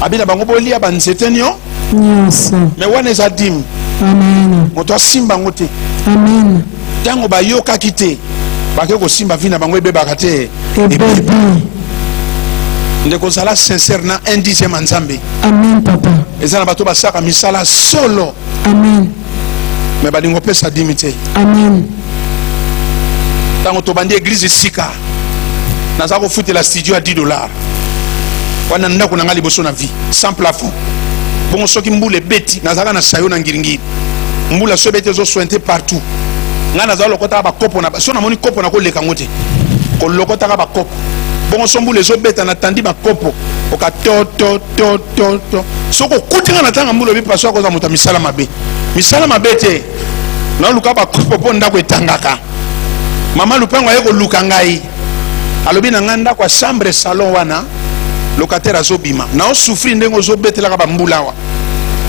Abina bango boli aba nzete nyo. Yes. Mais wana eza dîme. Amen. Moto asimba ngote. Amen. Tango bayoka kite. Bake ko simba vina bango ebebaka te. Bébé. Ndeko zala sincère na 1/10 nzambe. Amen papa. Eza na bato basaka misala solo. Amen. Mais balingo pesa dimite. Amen. Tango to bandi église sika. Naza ko futela studio à $10. Wana ndako na ngali boso na vie sans plafond. Bongo soki mbule beti nazaka na sayo na ngiringiri. Mbula so beti zo sointe partout. Ngana za lokota ba kopo na so na moni kopo na ko leka ngote. Ko lokota ka ba kopo. Bongo so mbule zo beta na tandi ba kopo. Oka to soko kutinga na tanga mbulo bi paso ko za muta misala mabe te na luka ba popo ndako etangaka mama lupango ayeko luka ngai alobi na nganda kwa chambre salon wana locataire azobima na o souffrir ndengo zo betela ka bambula wa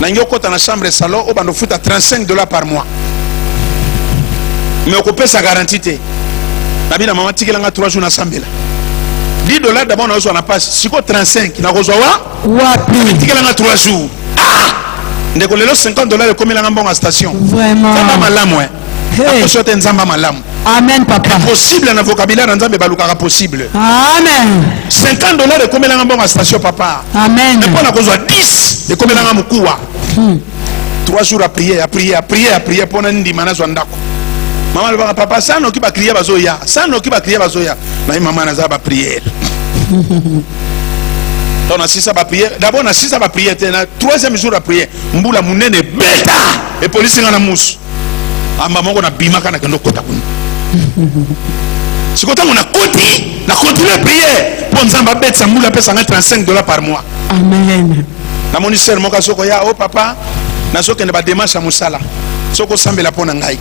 na ngokota na chambre salon o bando futa $35 par mois mais ko pesa garantie na bina mama tikela nga 3 jours na sambela $10 d'abord na zo na passe siko 35 na ko zo wapi tikela nga 3 jours ndeko lelo $50 komela nga mbonga station vraiment nzamba malamu hey. Akosote nzamba malamu amen papa possible na vocabulaire nzambe balukaka possible amen $50 komela nga mbonga station papa amen mais pona kozwa 10 komela nga mukuwa 3 jours à prier pona ndima na zo ndako mama le papa sana okiba crier bazoya na mama na za ba prière on a 6 à prier d'abord on a 6 à prier na 3e jour à prier mbula munene beta et police ngana musu amba moko na bima kana kendo kota kuna sikota ngona koti na continuer prier pour nzamba betsa mbula pesa nga $35 par mois amen na moniteur moka soko ya oh papa na soko ne ba démarche musala soko sambela pona ngai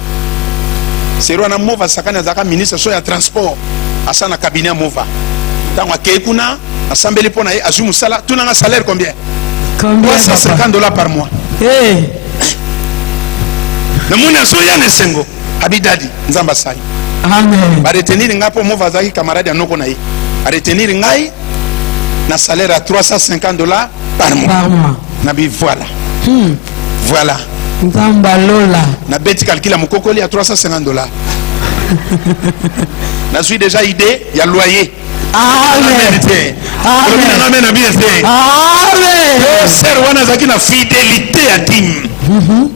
sero na mova sakana zaka ministre so ya transport asana cabinet mova tango akei kuna asambeli pona ye azu musala tunanga salaire combien $350 par mois hey na muna so ya nesengo abidadi nzamba sai amen ba retenir ngapo mova zaki camarade anoko na ye a retenir ngai na salaire à $350 par mois na bi voilà voilà nzamba lola na beti calcula mukokoli à $350 na suis déjà idée ya loyer amen amen ser wana zaki na fidélité ya dîme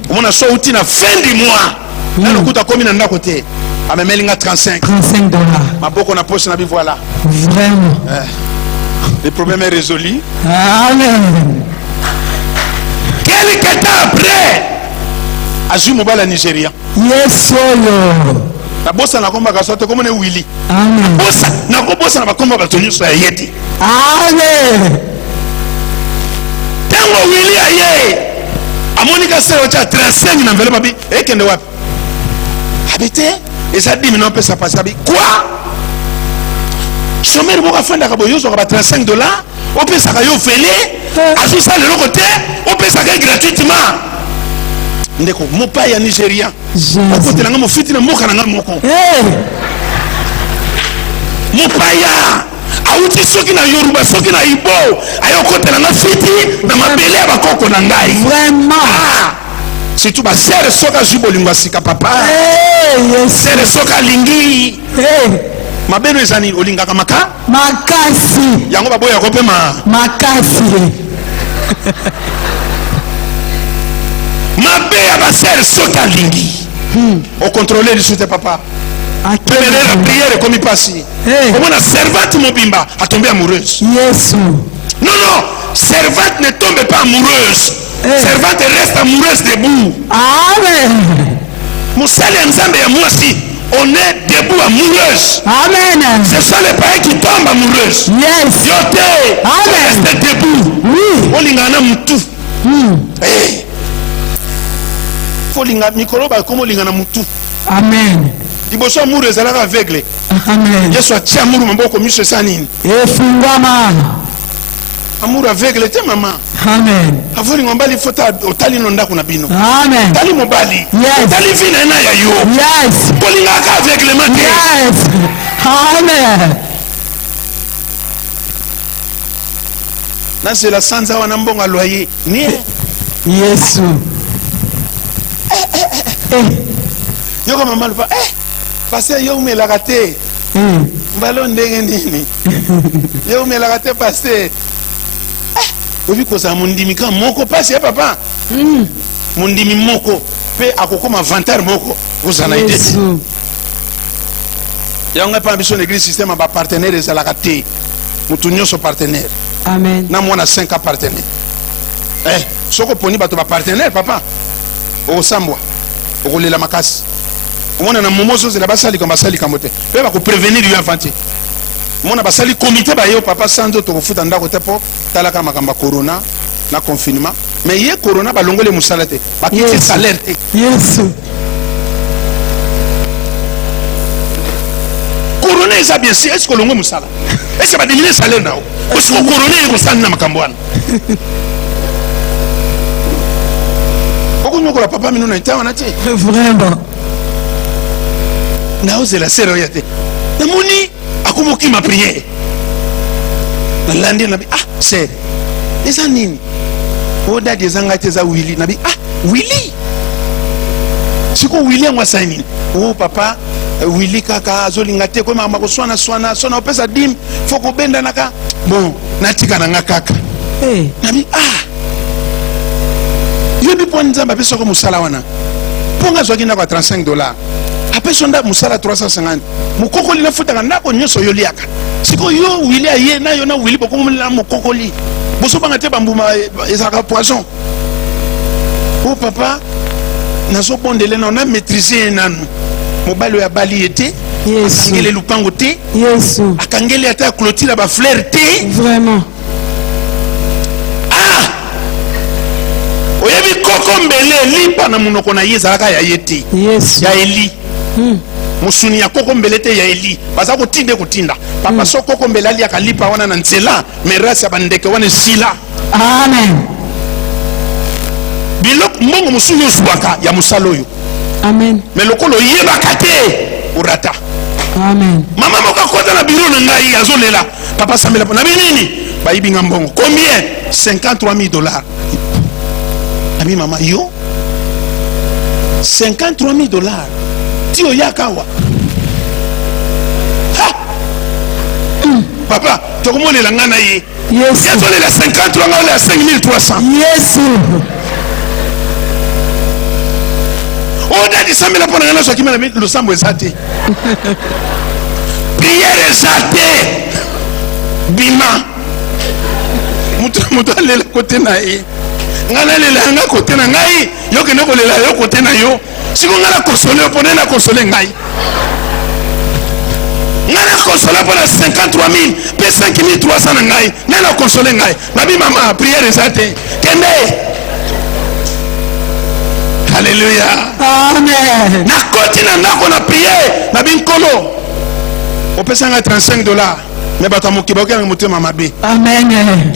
on a sauté na fin du mois na lokuta komi na ndako te amemeli nga $35 maboko na poche na bi voilà vraiment le problème est résolu amen quelques temps après azu mobala Nigeria yesoyo na bossa na komba kasote komone Willy amen bossa na ko bossa na bakomba batoni so yeti amen tango Willy aye amonika sero cha 35 na envelope bi ekende wapi habite esa 10 millions pesa passer bi quoi chômeur boka fanda ka boyo so ka $35 o pesa ka yo fele azu ça le côté o pesa ka gratuitement ndeko mopa ya Nigeria akote na ngamo fiti na moka na ngamoko mopa ya auti soki na Yoruba soki na Igbo ayokote na fiti na mabele ya bakoko na ngai vraiment surtout ba sere soka jubo lingwa sika papa sere soka lingi mabeno ezani olingaka makasi yango baboya kopema makasi mabe ya basere soka lingi au contrôler le soute papa tenir la prière comme il passe comment la servante mobimba a tombé amoureuse Yesu non servante ne tombe pas amoureuse servante reste amoureuse debout amen musali nzambe ya mwasi on est debout amoureuse amen ce sont les païens qui tombent amoureuses yes yote amen reste debout oui olingana mutu folinga mikolo ba komo lingana mutu amen liboso amour ezalaka aveugle amen yesu atia amour maboko miso esa nini efungwama amour aveugle te mama amen avolinga mbali fota otali no ndako na bino amen tali mobali yes tali vina na ya yo yes kolingaka aveugle mate yes amen na c'est la sanza wana mbonga loyer ni Yesu yoko mama lupa pasteur yo umelaka te mbalo ndenge nini yo umelaka te pasteur obi kosa mundimi ka moko pasi ya papa mundimi moko pe akokoma vantar moko kozana ide yango pa ambition l'église système ba partenaire ezalaka te mutu nyonso partenaire amen na mwana 5 partenaire soko poni bato ba partenaire papa osambwa okolela makasi omona na momoso zela basali comme basali kamote pe ba ko prévenir yo avant te omona basali comité ba yo papa sanzo to kofuta ndako te po talaka makamba corona na confinement mais ye corona balongole musala te bakiti salaire te Yes. corona eza bien si est-ce que longo musala est-ce que ba diminuer salaire nao parce que corona eko sana na makambo wana okunyokola papa mino na itawa na te Vraiment. na ozela sero ya te namoni akomoki ma prière nalandi nabi sere eza nini odadi ezanga te eza Willy nabi Willy siko Willy yango asali nini papa Willy kaka azolinga te kwema makoswana swana opesa dim fo kobenda naka bon natika nanga kaka nabi yobi po nzamba apesa ko musala wana ponga zwaki na kwa $35 apesa nda musala 350 mukokoli na futaka ndako nyoso yoliaka siko yo Willy aye na yo na Willy poko mumela mukokoli boso banga te bambuma ezaka poison papa nazo bondele na on maîtriser nanu mobali ya bali ete akangele lupango te Yesu. akangele ata clôture ba fleur te Vraiment. oyebi koko mbele lipa na munoko na ye ezalaka ya ye te Yesu. ya Eli musuni ya koko mbele te ya Eli baza kotinda kotinda papa so koko mbele aliaka lipa wana na nzela merasi ya bandeke wana esila Amen. biloko mbongo mosusu ozwaka ya mosala oyo Amen. me lokolo oyebaka te orata Amen. mama moko akota na biro na ngai azolela papa sambela na binini bayibi nga mbongo combien $53,000 ami mama yo $53,000 ti oyaka wa papa tokomolela nga na ye Yesu. yazolela 53 nga olela 5300 Yesu. odadi sambela mpo na nga nazwaki mena losambo eza te priere eza te bima moto alela kote na ye nga nalela yanga kote na ngai yo kende kolela yo kote na yo siko nga na konsole yo mpo nde na konsole ngai nga na konsole mpo na 53,000 mpe 5,300 na ngai nga na konsole ngai nabi mama priere eza te kende. Alléluia. Amen. Na koti na ndako na prier na binkolo opesa nga $35 mais bato mokiba okanga motema mabe Amen.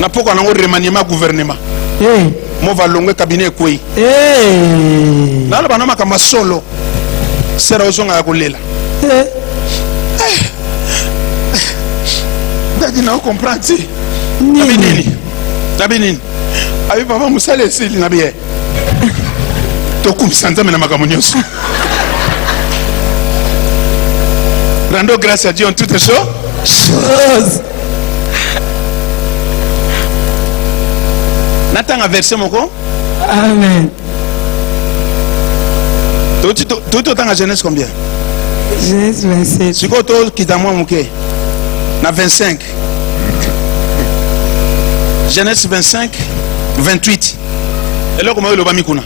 na poko nango remaniement gouvernement mo valongwe cabinet kwei naloba na makambo solo sera ozonga ya kolela dadi na comprendre nabi nini abi papa musala esili nabi ye tokumisa nzambe na makambo nyonso rendons grâce à Dieu en toutes choses. Natanga verset moko. Amen. Tout autant à Genèse combien? Genèse 27. Si quoi tout qui t'a moi mouké? Na 25. Genèse 25, 28. Et là comment il va mikuna?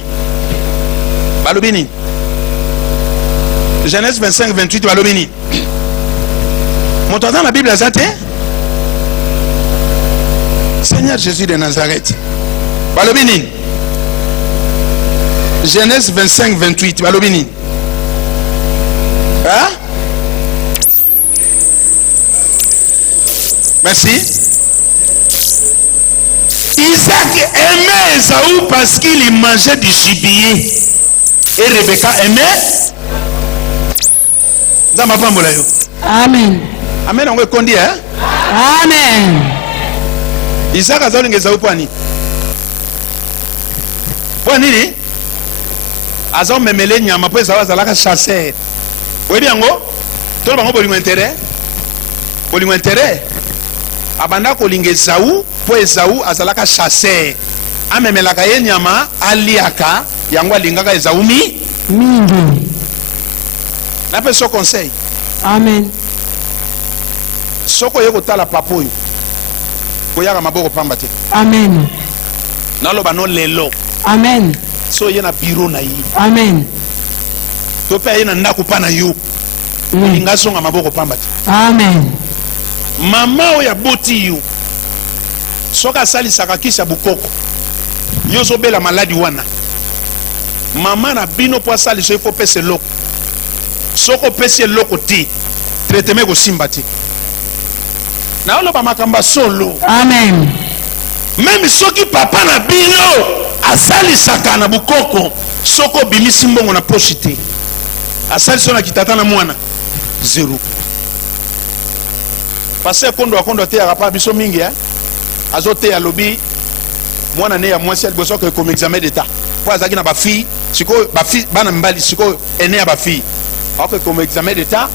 Balobini. Genèse 25, 28 balobini. Mon dans la Bible a zate? Seigneur Jésus de Nazareth. Balobini. Genèse 25, 28. Balobini. Hein? Merci. Isaac aimait Esaü parce qu'il mangeait du gibier. Et Rebecca aimait. Amen. Amen. On va dire, hein? Amen. Isaac a zali Esaü kwani. Kwani? Azo memele nyama po Esaü azalaka chasseur. Oyebi yango? Tolo bango bolingo intérêt. Bolingo intérêt. Abanda kolinga Esaü po Esaü azalaka chasseur. Amemelaka ye nyama aliaka yango alingaka Esaü mingi. Nape so conseil. Amen. Soko yeko tala papoyo. Koyaka maboko pamba te. Amen. Naloba no lelo. Amen. So ye na bureau na yi. Amen. To pe ye na ndako pa na yo. Linga songa maboko pamba te. Amen. Mama oya boti yo. soka sali sakakisa bukoko yozo bela maladi wana mama na bino po sali so ifo pese loko soko pese loko ti traitement ko simba ti na olo ba makamba solo. Amen. Même soki papa na bino asali sakana bukoko soko bimisi mbongo na poche te asali so na kitata na mwana zero. Parce que kondo te ya pa biso mingi azote ya lobi mwana ne ya mwasi aliboso ko comme examen d'état kwa zaki na ba fille siko ba fille bana mbali siko ene ya ba fille ako comme examen d'état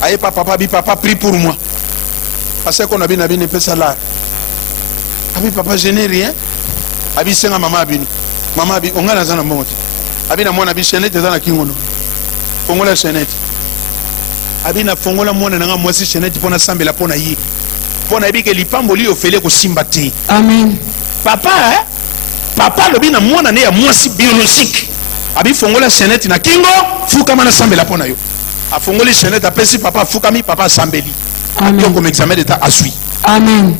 aye papa prie pour moi parce que kondo bina bini pesa la abi papa je n'ai rien abi senga mama bini mama bi ongana zana mbongo te abi na mwana bi chenette zana kingono fongola chenette abi na fongola mwana nga mwasi chenette pona sambela pona yi pona ebike lipambo li ofele ko simba te. Amen. Papa papa lobi na mwana ne ya mwasi biologique abi fongola chenette na kingo fuka mana sambela pona yo afongoli chenette apesi papa fukami papa sambeli. Amen. Comme examen d'état asui. Amen.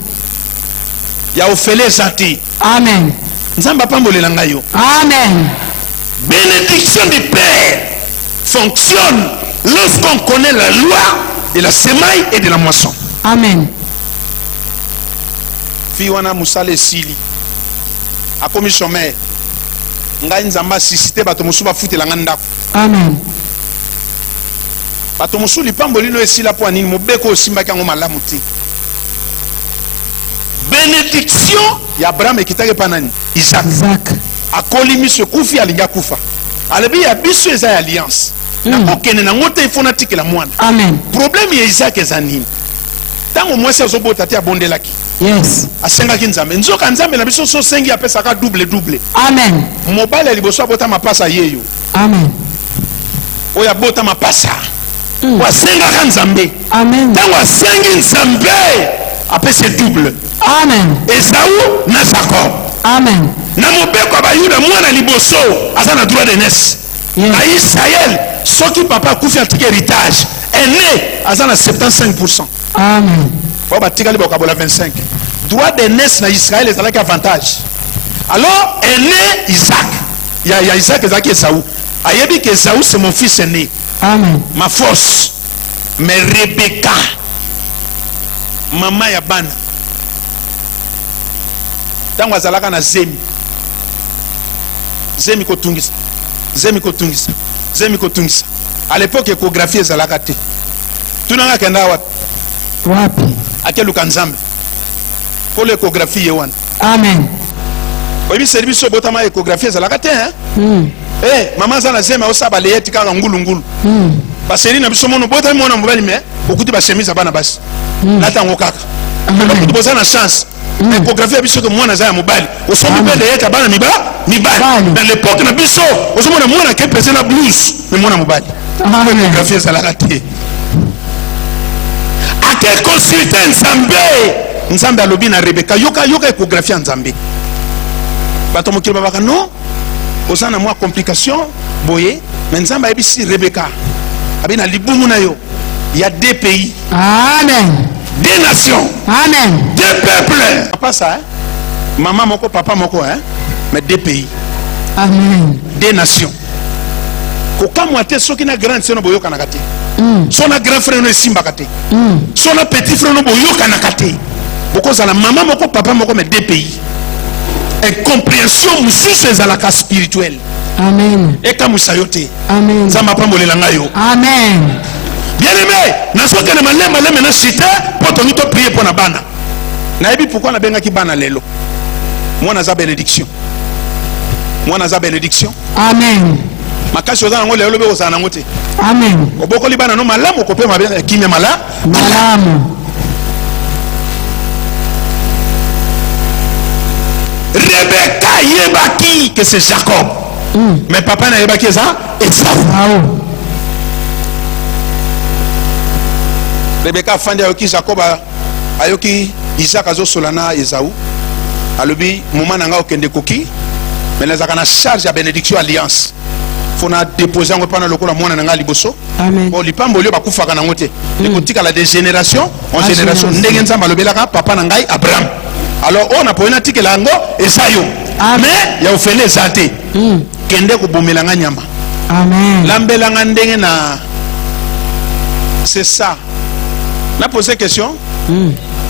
Ya ofele zati. Amen. Nzamba pambolela ngayo. Amen. Bénédiction du Père fonctionne lorsqu'on connaît la loi de la semaille et de la moisson. Amen. Fiwana musale sili akomi chômeur ngai nzamba sisite bato musu bafutela nga ndako. Amen. Bato musu lipamboli no esila po nini mobeko osimbaki yango malamu te. Bénédiction ya Abraham ekitaki pa nani Isaac. Akoli miso kufi alinga kufa alebi ya biso eza ya alliance na kokene na ngote ifona tikela mwana. Amen. Problème ya Isaac eza nini tango mwasi azobota te abondelaki. Yes. Asengaki nzambe nzoka nzambe na biso so sengi apesaka double. Amen. Mobile ya liboso abota mapasa yeyo. Amen. Oya bota mapasa wasengaka nzambe. Amen. Tango asengi nzambe apese double. Amen. Esaú na Jacob. Amen. Na mobeko abayuda mwana liboso aza na droit de naissance. Yes. Na Israël soki papa akufi atiki héritage aîné aza na 75%. Amen. Ba batikali bokabola 25. Droit de naissance na Israël ezalaki avantage. Alors aîné Isaac. Ya Isaac ezalaki Esaú. Ayebi que Esaú c'est mon fils aîné. Amen. Ma force. Mais Rebecca maman ya bana tango azalaka na zemi kotungisa à l'époque échographie ezalaka te tunanga kenda wapi akeluka nzambe pour l'échographie ye wana. Amen. oyebi service biso botama échographie ezalaka te mama aza na zemi aosaba leyeti kaka ngulungulu baseri na biso mono botami mwana mobali me okuti bachemise ya bana basi latango kaka bakuti boza na chance échographie ya biso ke mwana aza ya mobali osomi mpe leyeti ya bana mibali na l'époque na biso osomona mwana ake pese na blouse me mwana mobali échographie ezalaka te ake consulte nzambe alobi na Rebeka yoka échographie ya nzambe bato mokili babaka non oza na mwa complication boye me nzambe ayebisi Rebeka abi na libumu na yo ya deux pays. Amen. Deux nations. Amen. Deux peuples. Pas ça maman moko papa moko mais deux pays. Amen. Deux nations. Koka mwate soki na grand seno boyoka na kate. So na grand frère no simba kate. So na petit frère no boyoka na kate. Boko za la maman moko papa moko mais deux pays. Incompréhension mususu ezalaka spirituelle. Amen. Eka musayote. Amen. Zama pambolela ngayo. Amen. Bien-aimé, nasoka na malema na chita poto ngito prier pour na bana. Na yebi pourquoi na benga ki bana lelo. Mwana za bénédiction. Amen. Makasi oza nango lelo be oza nango te. Amen. Oboko li bana no malamu ko pe mabe kimya malamu. Rebecca yebaki que c'est Jacob. Mais papa na yebaki ça Esaú. Rebecca fandi ayoki Jacob ayoki Isaac azo solana Esaú. Alobi moment nanga okende koki. Mais nazaka na charge ya bénédiction alliance. Fona déposer ngo pana lokola mwana nanga liboso. Amen. Bon lipambo lio bakufaka nango te. Ekotika la de génération en génération. Ndenge nzamba lobelaka papa na ngai Abraham. alors on a poena tike lango et ça yo mais ya ofele zate kende ko bomelanga nyama Amen. lambelanga ndenge na c'est ça na poser question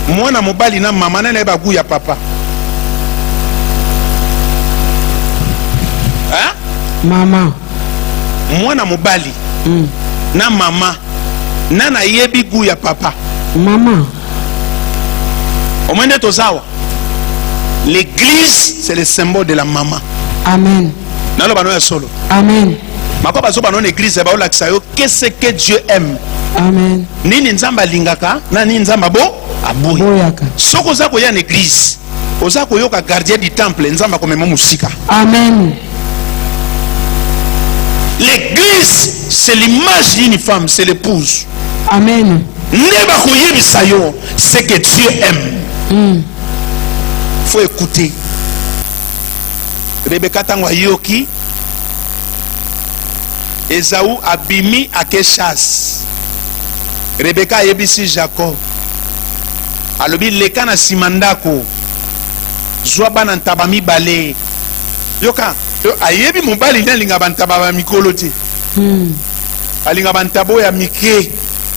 mwana mobali na mama na ba goût ya papa hein Mama. mwana mobali na mama nana yebi goût ya papa Mama. au moins d'être ozawa l'église c'est le symbole de la maman Amen. nalo bano ya solo Amen. mako bazo bano église ba olakisa yo qu'est-ce que Dieu aime Amen. nini nzamba lingaka na nini nzamba bo aboyi Boyaka. soko oza koya na église oza koyoka gardien du temple nzamba komema musika Amen. l'église c'est l'image d'une femme c'est l'épouse Amen. nde bakoyebisa yo c'est que Dieu aime faut écouter Rebecca tango ayoki Esaü abimi ake chasse Rebecca ayebisi Jacob alobi leka na nsima ndako zwa bana ntaba mibale yoka ayebi mobali nde alinga bantaba ba mikolo te alinga bantaba oyo ya mike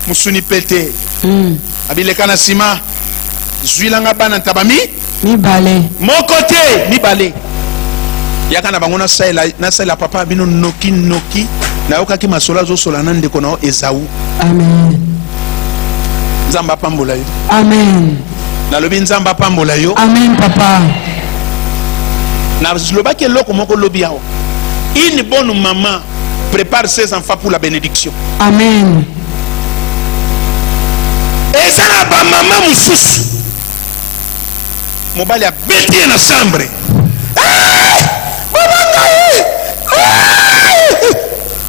musuni pete abileka na nsima zwilanga bana ntaba Mibale. moko te mibale yaka na bango nasalela papa bino noki nayokaki masolo azosola na ndeko na yo Esaü Amen. nzambe apambola yo Amen. nalobi nzambe apambola yo Amen, papa. nalobaki eloko moko lobi awa une bonne maman prépare ses enfants pour la bénédiction Amen. eza na bamama mosusu mobali abeti ye na chambre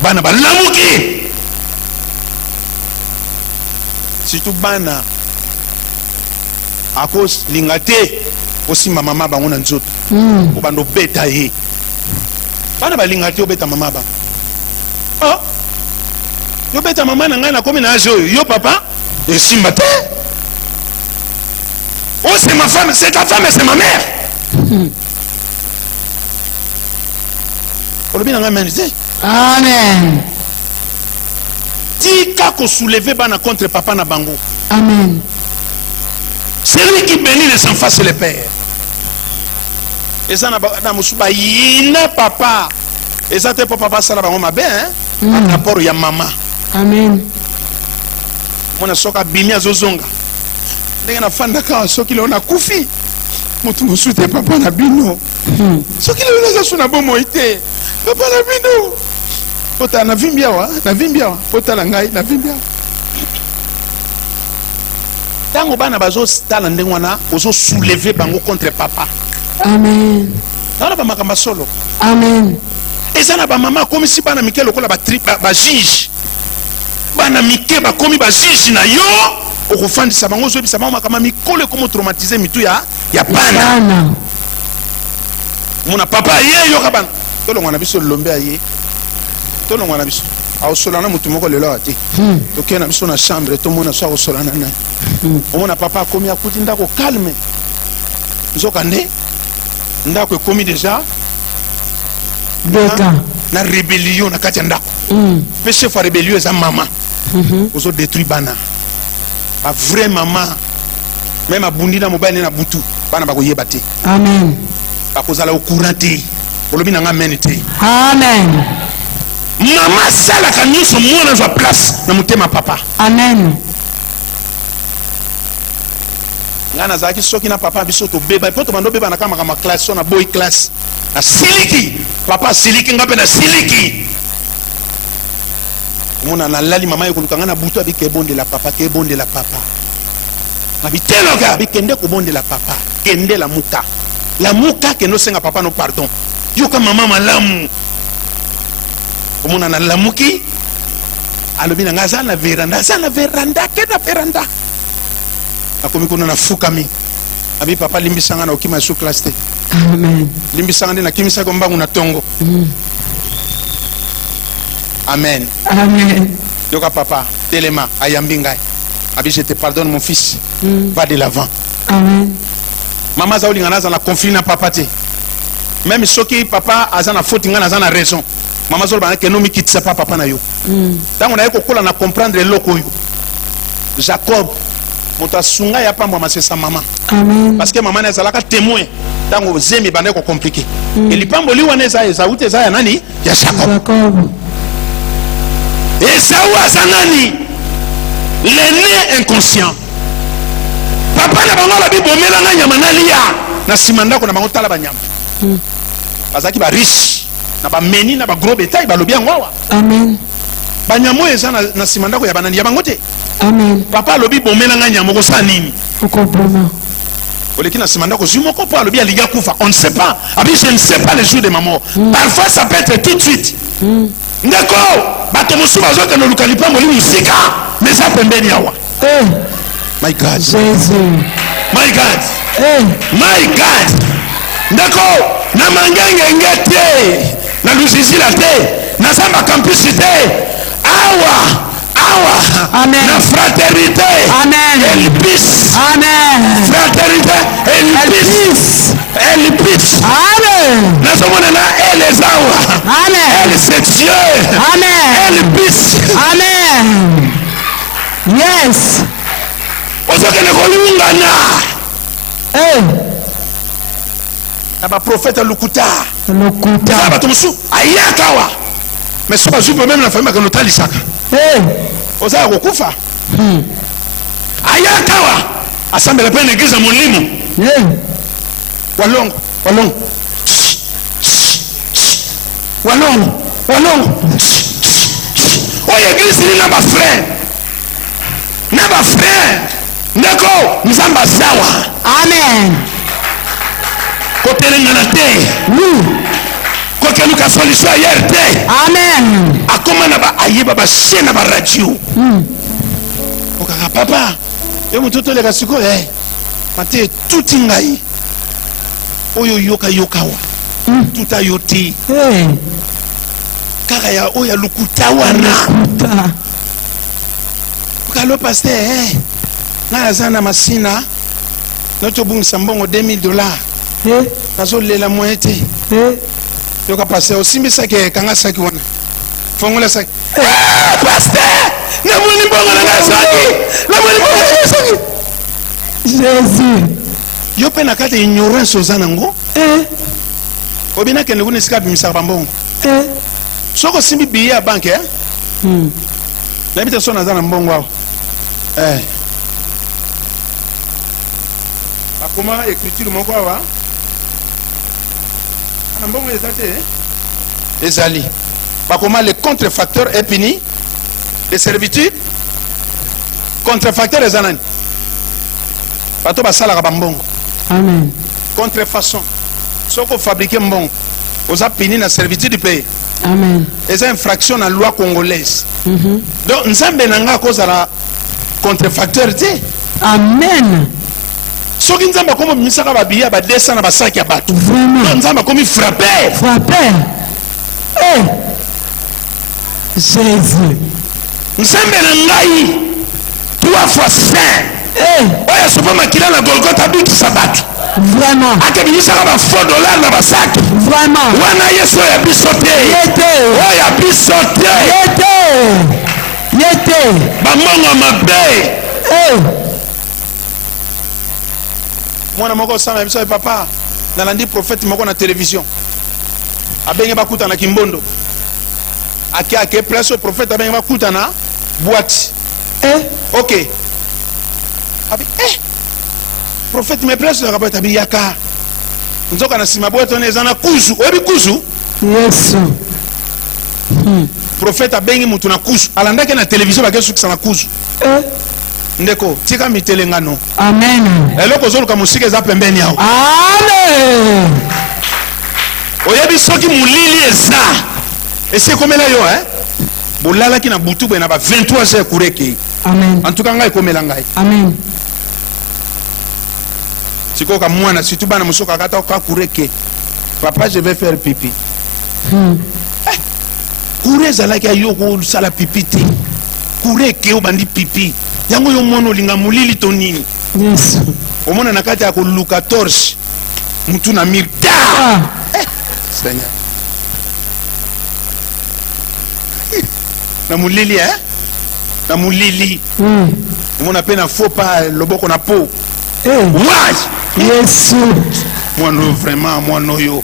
bana balamuki surtout bana akolinga te osimba mama bango na nzoto obanda obeta ye bana balinga te obeta mama bango yobeta mama na ngai nakomi na age oyo yo papa esimba te oh c'est ma femme c'est ta femme et c'est ma mère olobi na ngai mene te Amen. tika kosoulever bana contre papa na bango Amen. celui qui bénit les enfants c'est le père eza na mosusu bayina papa eza te po papa asala bango mabe rapport ya mama Amen. mona soki abimi azozonga ndenge nafandaka soki leo nakufi motu mosusu te papa na bino soki lelo naza so na bomoi te papa na bino otala navimbi awa otala ngai navimbi awa ntango bana bazotala ndenge wana ozosouleve bango contre papa Amen. naona bamakambo solo Amen. eza na bamama akomisi bana mike lokola bajuge bana mike bakomi bajuge na yo okofandisa bango ozoyebisa bango makambo mikolo ekomi traumatize mitu ya bana mona papa ye yoka bana tolongwa na biso lombe aye tolongwa na biso aosola na motu moko lelo awa te tokee na biso na chambre tomona so akosolana naye omona papa akomi akuti ndako calme nzoka nde ndako ekomi deja na rébellion na kati ya ndako mpe chef ya rébellion eza mama ozodétruire bana bavrai mama meme abundi na mobali na butu bana bakoyeba te Amen. bakozala ocourant te olobi na nga mene te Amen. mama asalaka nyonso mwana azwa place na motema papa Amen. ngai nazalaki soki na papa biso tobeba mpo tobanda obeba kaka makambo ya classe so na boy classe nasiliki papa asiliki nga mpe nasiliki omona nalali mama ekoluka ngai na butu abi kebondela papa abiteloka abi kende kobondela papa kende lamuka kende osenga papa no pardon yoka mama malamu omona nalamuki alobi na ngai aza na veranda ke na veranda akomi kuna nafukami abi papa limbisanga na okima su classe te Amen. limbisanga nde nakimisaki mbangu na tongo amen Amen. yoka papa telema ayambi ngai abi je te pardonne mon fils va de l'avant Amen. Maman za olinga na conflit na papa te. Même soki papa azana faute nga na raison. Maman zo ba ke no mi kitisa papa na yo. Tango na yeko kola na comprendre loko yo. Jacob moto asunga ya pamba masesa maman. Amen. Parce que maman na zalaka témoin. Tango zemi bande ko compliqué. Et lipambo liwa neza ute za ya nani? Ya Jacob. Esaü azanani l'aîné inconscient. Papa na bango la bibomela na nyama na lia na simanda ko na bango tala banyama. Bazaki ba riche na ba meni na ba gros bétail ba lobi ngwa. Amen. Banyamo eza na simanda ko ya banani ya bango te. Amen. Papa lobi bomela na nyama ko sa nini? Okobona. Oleki na simanda ko zumo ko pa lobi aliga kufa. On ne sait pas. Abi je ne sais pas le jour de ma mort. Parfois ça peut être tout de suite. Ndeko bato musu bazoka no lukalipa moli musika mais ça pembeni yawa. My God. Jésus. My God. My God. Ndeko na mangenge ngete na lusisi la te na samba campus te awa Amen. na fraternité. Amen. Elpis. Amen. Fraternité elpis. Elpis. Amen. Na somona na elezawa. Amen. El c'est Dieu. Amen. Elpis. Amen. Yes. Ozokene kolungana. Na ba prophète Lukuta. Lokuta. Ba tumusu ayakawa. Mais soba zupo même na famille que lisaka. Oza kokufa. Ayakawa. Assemble pe l'église à Molimo. Walong. Oye église ni na ba frère. Na ba frère. Ndeko nzamba sawa. Amen. Côté ngana te. Côté luka solution hier te. Amen. Akoma na ba ayeba ba chaîne ba radio. Okaka papa. Yo mutoto le kasiko mate tout ngai. Oyo yoka wa. Tout ayoti. Kaka ya oya lukuta wana. Okalo pasteur na zana masina. Notre bungisa mbongo $2000. Nazo lela moyete. Yoka pasteur osimbisa ke kanga saki wana. Fongola saki. Pasteur, na moni mbongo na saki. Na moni mbongo na saki. Jésus. Yo pe na kata ignorance ozana ngo. Obina ke nguni sika bimisa bambongo. Soko simbi biye ya banque La bita sona zana mbongo wao. Akoma écriture moko wa. Ana mbongo etate. Ezali. Bakoma le contrefacteur est puni. Les servitudes. Contrefacteur ezanani. Bato basala ka mbongo. Amen. Contrefaçon. Soko fabriquer mbongo. Oza puni na servitude du pays. Amen. C'est une infraction à la loi congolaise. Donc, nous sommes à cause de la contrefacteur. Amen. Ce qui nous a comme misaka babiya ba descendre ba sac ya bato. Vraiment. Nous avons comme frapper. Jésus. Nous sommes ngai 3 fois saint. Oya sopa makila na Golgotha biki sabat. Vraiment. Akabinisaka ba $4 na ba sac. Vraiment. Wana Yesu ya bisote. Oya bisote. Yete. Ba mongo mabe. Mwana moko sama biso papa nalandi prophète moko na télévision. Abenge bakuta na Kimbondo. Ake place au prophète abenge bakuta na boîte. OK. Abi prophète me place na boîte abi yaka. Nzoka na sima boîte on ezana kuzu. Obi kuzu? Yesu. Prophète abenge mutu na kuzu. Alandake na télévision bakesu kisana kuzu. Ndeko tika mitelengano. Amen. Eloko zoluka musike za pembeni yao. Amen. Oyebi soki mulili eza. Ese komela yo bolala ki na butu be na ba 23 heures kureki. Amen. En tout cas ngai komela ngai. Amen. Siko ka mwana situ bana musoka kata ka kureki. Papa je vais faire pipi. Kureza la ki yo ko sala pipi te. Kureki o bandi pipi. Yango yo mono linga mulili to nini. Yes. omona na kati ya koluka torche mutu na mire Seigneur na mulili na mulili omona pe na faux pas loboko na po Yesu mwana vraiment mwana oyo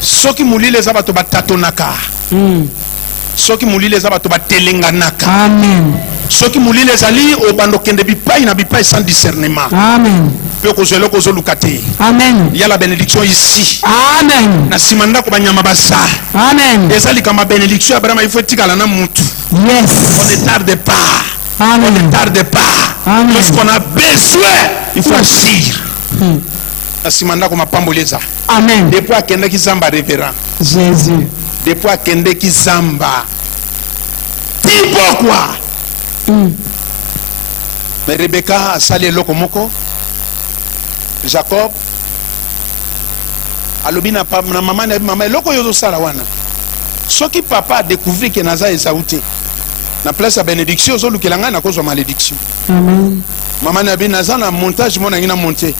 soki mulili eza bato batatonaka soki mulili eza bato batelenganaka Amen soki mulili ezali obanda okende bipai na bipai sans discernement Amen pe kozwela kozoluka te Amen ya la bénédiction ici Amen na nsima ndako banyama basa Amen eza likama bénédiction abrahama ifo etikala na mutu Yes on ne tarde pas Amen on ne tarde pas Amen. lorsqu'on a besoin il faut agir na nsima ndako mapamboli eza Amen depuis akendaki zamba révérend Jésus depuis akendeki zamba tibokwa mais Rebecca asali eloko moko Jacob alobi na mama na mama eloko oyo ozosala wana soki papa a découvrir ke naza Esaü te na place ya bénédiction ozolukela ngai nakozwa malédiction Amen mama na bi naza na montage mona ngi na monte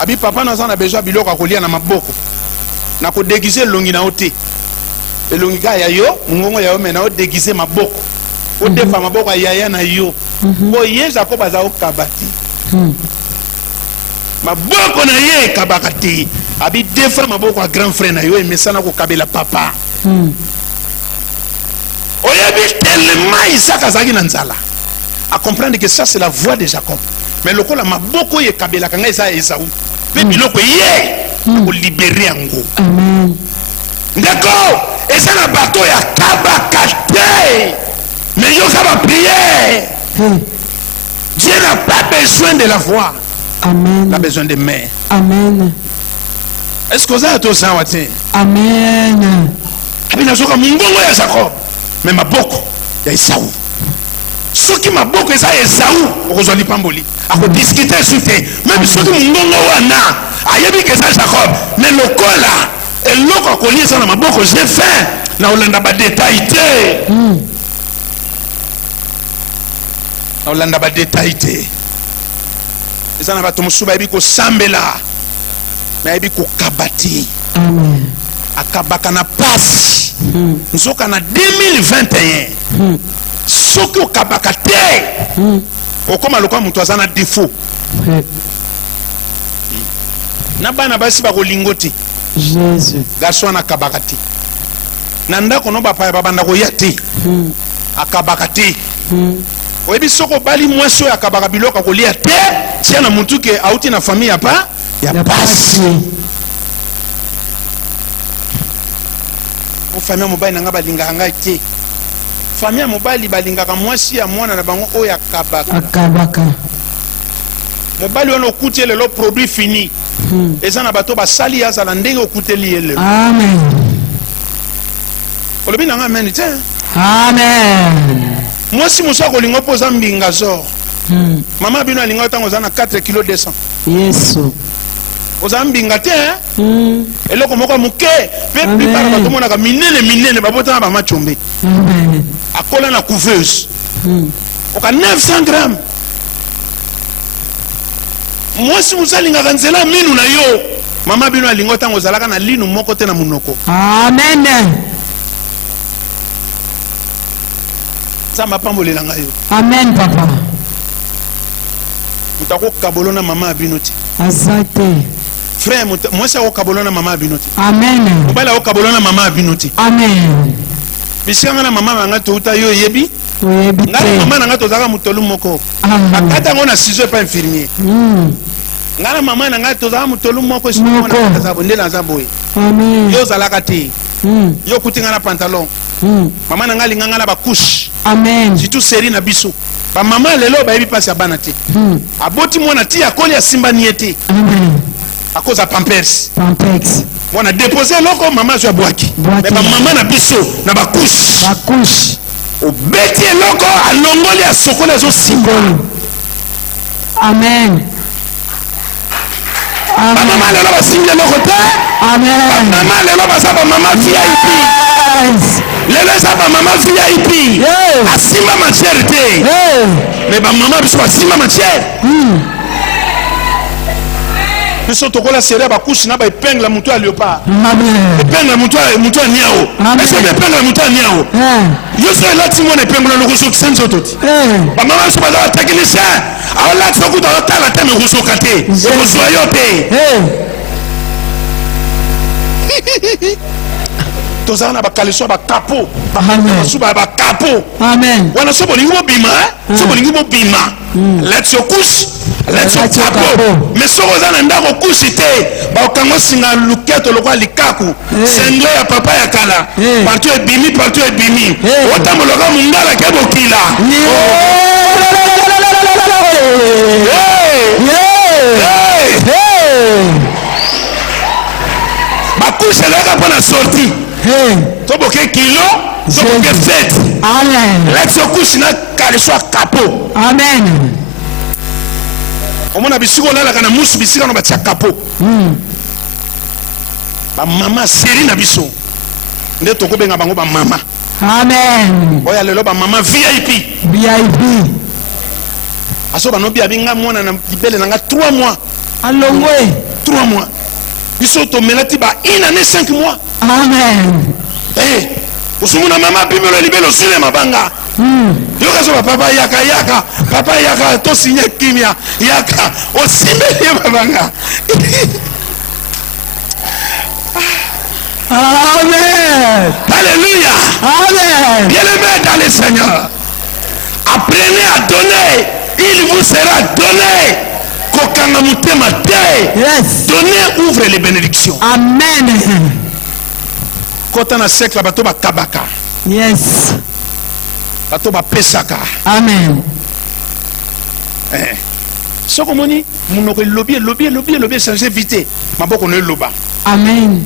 abi papa naza na besoin biloko akolia na maboko na kodéguiser elongi na yo te elongi ka ya yo mongongo ya yo me na odéguiser maboko odepa maboko ya yaya na yo po ye Jacob aza okaba te maboko na ye ekabaka te abi defa maboko ya grand frère na yo emesana kokabela papa oyebi tellement Isaac azalaki na nzala à comprendre que ça c'est la voix de Jacob mais lokola maboko ye kabela kanga eza Esaü pe biloko ye ko libérer yango Amen ndeko eza na bato ya kabaka te mais yo ka ba prier Dieu n'a pas besoin de la voix Amen il a besoin de mains Amen est-ce que ça to sawa te Amen abina soka mungongo ya Jacob mais maboko ya Esaü soki maboko eza Esaü okozwa lipamboli akodiscute su te même soki mungongo wana ayebi ke eza Jacob mais lokola eloko akolia eza na maboko j'ai faim na olanda badetail te na olanda badetail te eza na bato mosusu bayebi kosambela me ayebi kokaba te akabaka na pasi nzoka na 2021 soki okabaka te okoma lokola moto aza na défaut na bana basi bakolingo te Jésus garso wana akabaka te na ndako no bapaya babanda koya te akabaka te oyebi soki obali mwasi oyo akabaka biloko akolia te tia na mutu ke auti na famille ya pasi famille ya mobali na nga balingaka ngai te famille ya mobali balingaka mwasi ya mwana na bango oyo akabaka mobali wana okuti ye lelo produit fini eza na bato basali azala ndenge okuteli ye lelo Amen olobi na nga amen te Amen mwasi mosu akolinga mpo oza mbinga zor mama bino alinga ntango oza na 4 kilo 200 Yesu oza mbinga te eloko moko moke mpe plupart bato monaka minene babotana bamachombe akola na couveuse oka 900 grammes mwasi mosu alingaka nzela minu na yo mama bino alinga ntango ozalaka na linu moko te na monoko Amen nzambe apambolela ngai yo Amen papa moto akokabolo na mama ya bino te Azate frère mwasi akokabolo na mama ya bino te Amen mobali akokabolo na mama ya bino te Amen bisika nga na mama na ngai touta yo oyebi ngai na mama na ngai tozalaka motolu moko akata yango na ciseau epa infirmier ngai na mama na ngai tozalaka motolu moko nde naza boye yo ozalaka te yo okuti ngai na pantalon mama na ngai alinga ngai na bakushe surtout seri na biso bamama lelo bayebi mpasi ya bana te aboti mwana ti akoli asimbani ye te akoza pampers mwana depose eloko mama azwi abwaki me bamama na biso na bakushe obeti eloko alongoli asokoli azosimba bamama lelo basimbi eloko te bamama lelo baza bamama VIP lelo eza bamama VIP asimba machere te Mais ma maman biso asima matière. Biso tokola serre ba couche na ba épingle la mutu à léopard. Amen. Épingle la mutu à niao. Est-ce que épingle la mutu à niao? Yo so la timo na épingle le roso senzo toti. Ba maman biso ba la technicien. Alors là tu ko ta la teme roso katé. C'est roso yote. Tozana ba kaleso ba capot. Ba capot. Amen. Wana so bolingo bima, so bolingo bima. Let's your couche. Let's your capot. Mais so ozana ndako couche te. Ba okango singa luketo lokwa likaku. Sengle ya papa ya kala. Partout est bimi, partout est bimi. Otamo loka mungala ke bokila. Ba couche là ka pona sortie. Toboke kilo, toboke fête. Amen. Let's your couche na kaleso capot. Amen. Omona bisiko na la kana musu bisika no batia capot. Ba mama série na biso. Nde toko benga bango ba mama. Amen. Oya lelo ba mama VIP. VIP. Aso ba no bia binga mwana na libele nanga 3 mois. Alongwe. 3 mois. Biso to melati ba 1 année 5 mois. Amen. Eh, usumuna mama bimelo libelo sule mabanga. Yoka so papa yaka papa yaka to signé kimia yaka o simele mabanga. Amen. Alléluia. Amen. Bien-aimés dans le Seigneur, apprenez à donner, il vous sera donné. Kokanga mutema te. Yes. Donner ouvre les bénédictions. Amen. Kota na siècle bato ba kabaka. Yes. Bato ba pesaka. Amen. Soko moni munoko lobby changer vite. Maboko no loba. Amen.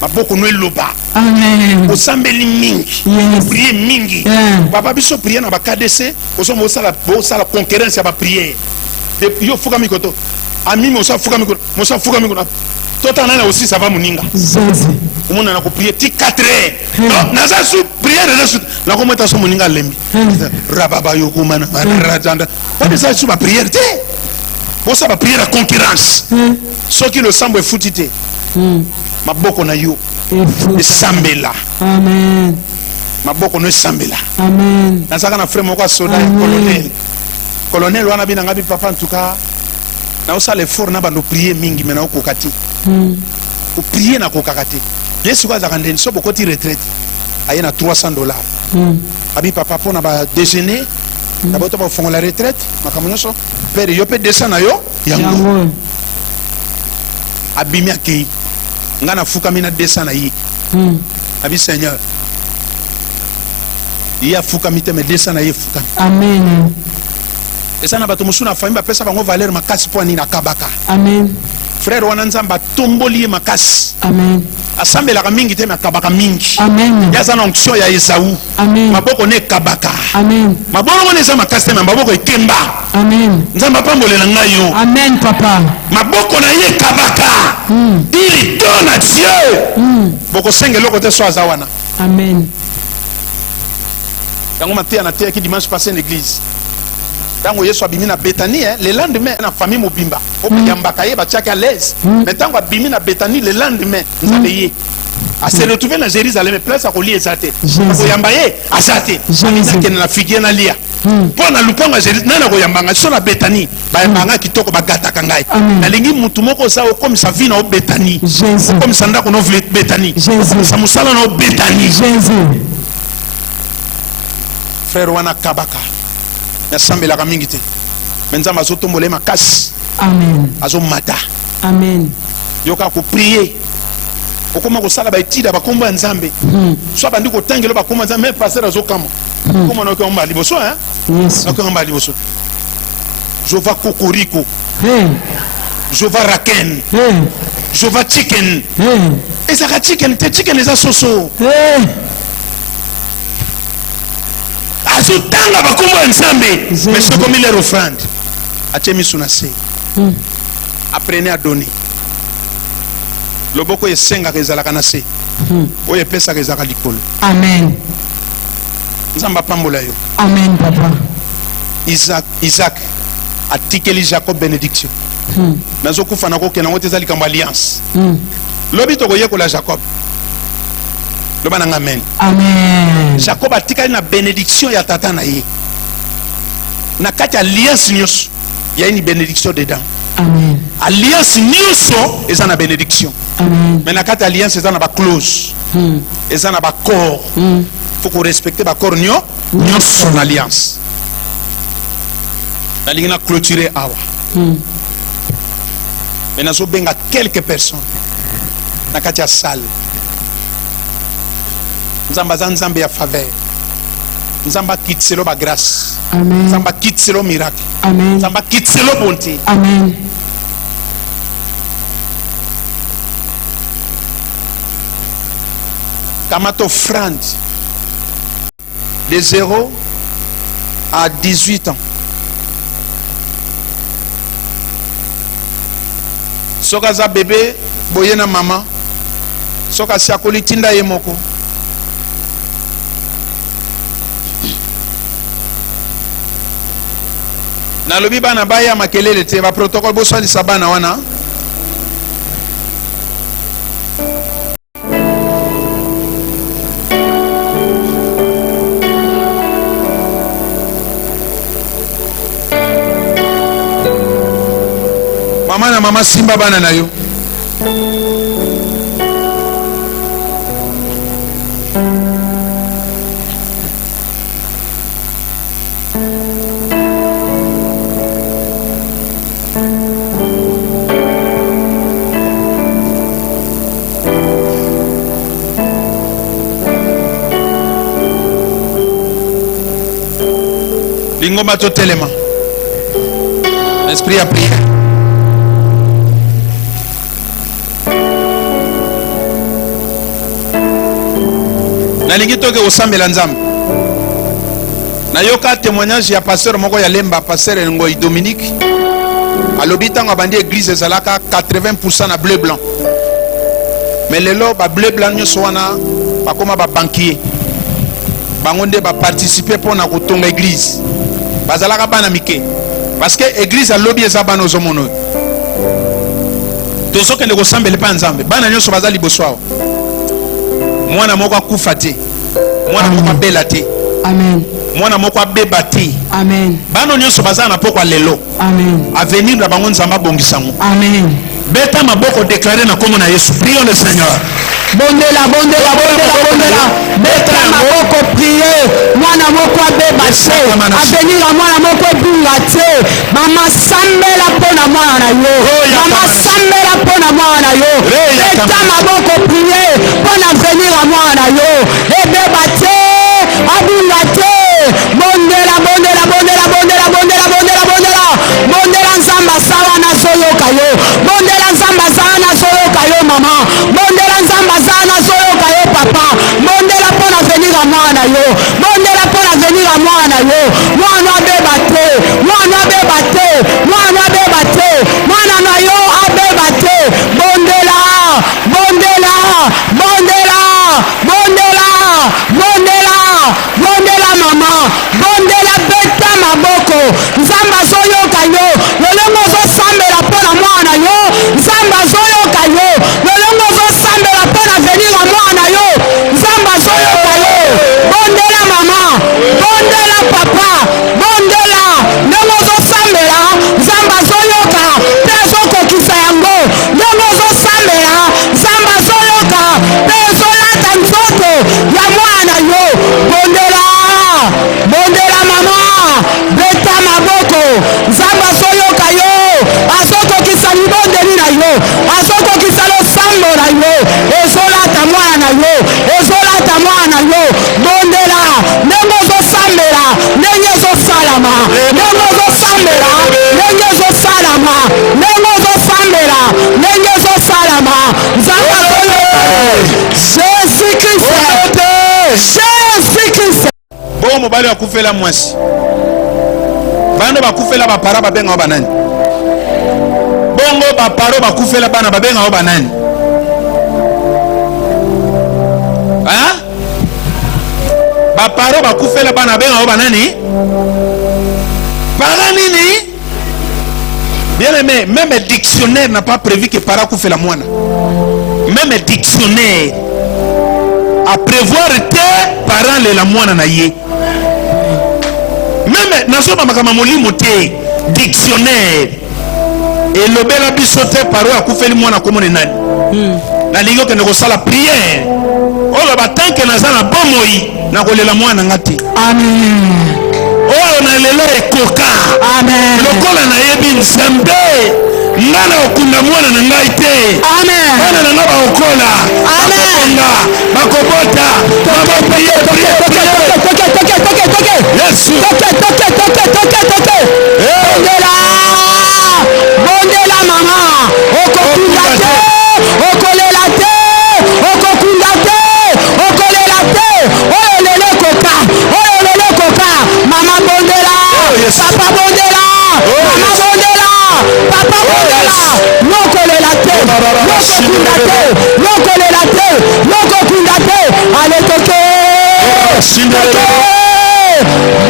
Maboko no loba. Amen. Osambeli mingi. Yes. Prier mingi. Papa biso prier na ba KDC, osomo osala concurrence ya ba prière. Yo fuka mikoto. Ami mo sa fuka mikoto. Mo sa fuka mikoto. Tota nana aussi ça va muninga. Jésus. On a prié 4 heures. Non, naza sou prière na ko meta so muninga lembi. Rababa yo kumana rajanda. Pas ça sou ba prière té. Bo sa ba prière à concurrence. Ceux qui le semble foutité. Maboko na yo. Et sambela. Amen. Maboko no sambela. Amen. Naza kana frère moko soda colonel wana bina ngabi papa en tout cas. Na osa l'effort na bando prier mingi mena okokati. Ko prier na kokakati. Yesu kwa zakandeni so bokoti retraite. Ayena $300. Abi papa pona ba déjeuner. Na boto ba fongo la retraite, makamonyoso. Père yo pe descend na yo yango. Abimi akei. Ngana fuka mina descend na yi. Abi Seigneur. Ya fuka mite me descend na yi fuka. Amen. Et ça na bato musuna famille pesa bango valeur makasi po ni na kabaka. Amen. Frère wana nzamba tomboli makasi. Amen. Asambela ka mingi te na kabaka mingi. Amen. Ya za na onction ya Esaú. Amen. Maboko ne kabaka. Amen. Maboko ne za makasi te maboko ekemba. Amen. Nzamba pambolela ngayo. Amen papa. Maboko na ye kabaka. Il donne à Dieu. Boko senge loko te so azawana. Amen. Yango matia na te ki dimanche passé en église. Tango Yesu abimi na Bethanie, le lendemain na famille mobimba. O yambaka ye batiaka à l'aise. Mais tango abimi na Bethanie le lendemain, nzambe ye. A se retrouver na Jérusalem place à koli ezate. Ko yamba ye azate. Na na figie na lia. Po na lupanga Jérusalem na ko yambanga so na Bethanie. Ba yambanga kitoko bagata kangai. Na lingi mutu moko sa comme sa vie na Bethanie. Comme ça ndako no Bethanie. Sa musala na Bethanie. Jésus. Frère wana kabaka. Na sambela ka mingi te. Menzama zo tombole makasi. Amen. Azo mata. Amen. Yoka ko prier. Okoma ko sala ba etida ba komba nzambe. So bandi ko tangelo ba komba nzambe passer azo kama. Comment on a liboso hein? Yes. On a liboso. Jova kokoriko. Jova raken. Jova chicken. Et ça chicken, te chicken les asoso. Azutanga bakumba nzambe. Mais c'est comme il est offrande. Atemi sunase. Apprenez à donner. Loboko esenga kezalaka na se. Oye pesa kezalaka likolo. Amen. Nzamba pambola yo. Amen papa. Isaac atikeli Jacob bénédiction. Nazokufa na kokena ngote za likambo alliance. Lobi tokoyekola Jacob. Loba nanga amen. Amen. Jacob atikali na bénédiction ya tata na ye. Na kati alliance nyos, il y a une bénédiction dedans. Amen. Alliance nyonso eza na bénédiction. Amen. Mais na kati alliance eza na ba clause. Eza na ba corps. Faut qu'on respecte ba corps nyonso na alliance. La ligne a clôturé awa. Mais nazo benga quelques personnes na kati ya salle. Nzamba za nzambe ya faveur. Nzamba kitselo ba grâce. Amen. Nzamba kitselo miracle. Amen. Nzamba kitselo bonté. Amen. Kamato offrande de 0 à 18 ans. Soka za bébé boye na mama. Soka si akoli tinda ye moko. Na lobi bana baya makelele te ba protocole bo swali sabana wana. Mama na mama simba bana na yo. Lingoma to telema. L'esprit a prié. Nalingi toke osambela nzambe. Nayoka témoignage ya pasteur moko ya Lemba, pasteur Ngoy Dominique. Alobi tango bandi église ezalaka 80% na bleu blanc. Mais lelo ba bleu blanc nyoso wana bakoma ba banquier. Bango nde ba participer pour na kotonga église. Bazalaka bana mike. Parce que église alobi eza bana ozomono. Tozoke ndeko sambela pa nzambe. Bana nyoso bazali boswa. Mwana moko akufa te. Mwana moko abela te. Amen. Mwana moko abeba te. Amen. Bano nyonso baza na pokwa lelo. Amen. Avenir na bango nzamba bongisango. Amen. Beta maboko déclaré na kombo na Yesu. Prions le Seigneur. Bondela, bondela, bondela, bondela. Beta maboko prier. Mwana moko abeba te. Avenir a mwana moko bunga te. Mama sambela pona mwana na yo. Mama sambela pona mwana na yo. Beta maboko prier. Pona avenir a mwana na yo. Ebeba te. Abunga te. Bondela, bondela, bondela, bondela, bondela, bondela, bondela. Bondela nzamba sawa na soyoka yo. Bondela nzamba sawa na soyoka yo mama. Bondela nzamba sawa na soyoka yo papa. Bondela pona venir a mwana yo. Bondela pona venir a mwana yo. Mwana abeba te. Mwana abeba te. Mwana abeba te. Mwana na yo abeba te. Bondela. Bondela. Bondela. Bondela. Bondela. Bondela mama. Bondela beta maboko. Nzamba soyoka yo. Lolongo zo sambela pona mwana yo. Nzamba soyoka yo. Lolongo zo sambela pona venir a mwana yo. Nzamba soyoka yo. Bondela mama. Bondela papa. Bondela. Longo zo sambela. Nzamba soyoka. Peso kokisa yango. Longo zo sambela. Nzamba soyoka. Peso lata nzoto ya mwana yo. Bondela. Bondela mama. Beta maboko. Nzamba soyoka yo. Asoko kisa libondeli na yo. Asoko kisa lo sambo na yo. Ezolata mwana na yo. Ezolata mwana yo. Bondela. Nengo zo sambela. Nenye zo salama. Nengo zo sambela. Nenye zo salama. Nengo zo sambela. Nenye zo salama. Nzamba soyoka yo. Jésus Christ. Jésus Christ. Bon mobali akufela mwasi. Bano bakufela ba para ba benga banani. Bongo ba paro bakufela bana ba benga banani. Hein? Ba paro bakufela bana benga banani. Parent nini? Bien aimé, même le dictionnaire n'a pas prévu que parent fait la moine. Même le dictionnaire a prévoir que parent le la moine na yé. Même nazo ba makama molimo te dictionnaire et le bel abisote paro akufeli mwana komone nani. Na lingo ke ndeko sala prière. Oyo batanke nazana bomoi na kolela mwana ngati. Amen. Oyo na lelo ekoka. Amen. Lokola na yebi nzambe. Ngana okunda mwana na ngai te. Amen. Mwana na ngaba okola. Amen. Bakobota. Yesu. Bondela mama. Okokunda te. Okolela te. Okokunda te. Okolela te. Oyolele koka. Oyolele koka. Mama bondela. Papa bondela. Mama bondela. Papa bondela. Nokolela te. Nokokunda te. Nokolela te. Nokokunda te. Ale toke.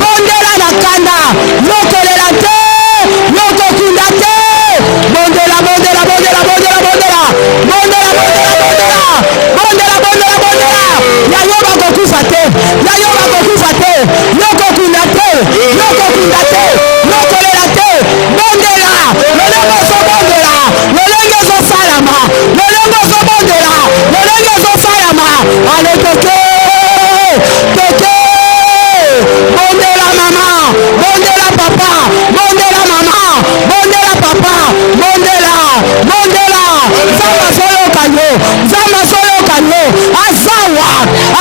Bondela na kanda. Nokolela te. Nokokunda te. Bondela, bondela, bondela, bondela, bondela. Bondela, bondela, bondela. Bondela, bondela, bondela. Yayoba kokufa te. Yayoba kokufa te. Nokokunda te. Nokokunda te. Nokolela te. Bondela. Lolenge zo bondela. Lolenge zo salama. Lolenge zo bondela. Lolenge zo salama. Ale toke. Toke. Bondela mama. Bondela papa. Bondela mama. Bondela papa. Bondela. Bondela. Zama solo kanyo. Zama solo kanyo. Azawa.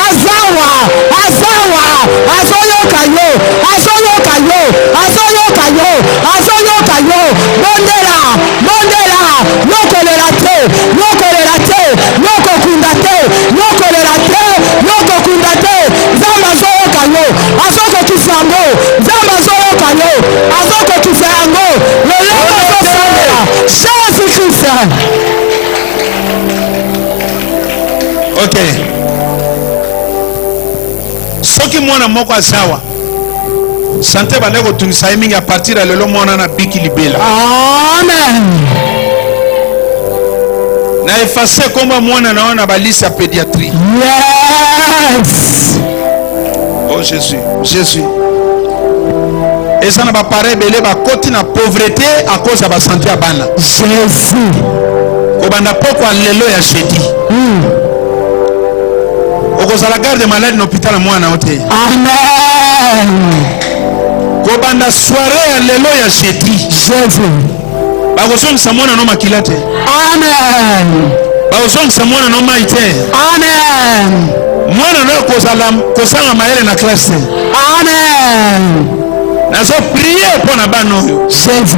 Azawa. Azawa. Azoyo kanyo. Azoyo kanyo. Azoyo kanyo. Azoyo kanyo. Bondela. Bondela. Nokolela te. Nokolela te. Nokokunda te. Nokolela te. Nokokunda te. Zama solo kanyo. Azoko kisango. Zama solo kanyo. Azoko kisango. Lelelo sosandela. Jésus-Christ. Ok. Soki mwana moko azawa. Sante bande ko tungisa mingi a partir de lelo mwana na biki libela. Amen. Na effacer komba mwana na wana balisi ya pédiatrie. Yes. Oh Jésus, Jésus. Et ça n'a pas pareil, belé ba koti na pauvreté à cause de la santé à bana. Jésus. Kobanda poko lelo ya jeudi. Okoza la garde malade na hôpital à moi na hote. Amen. Kobanda soirée ya lelo ya jeudi. Jésus. Bakosong sa mwana no makilate. Amen. Bakosong sa mwana no maite. Amen. Mwana no kosanga maele na classe. Amen. Nazo prier pour na bano yo. Jésus.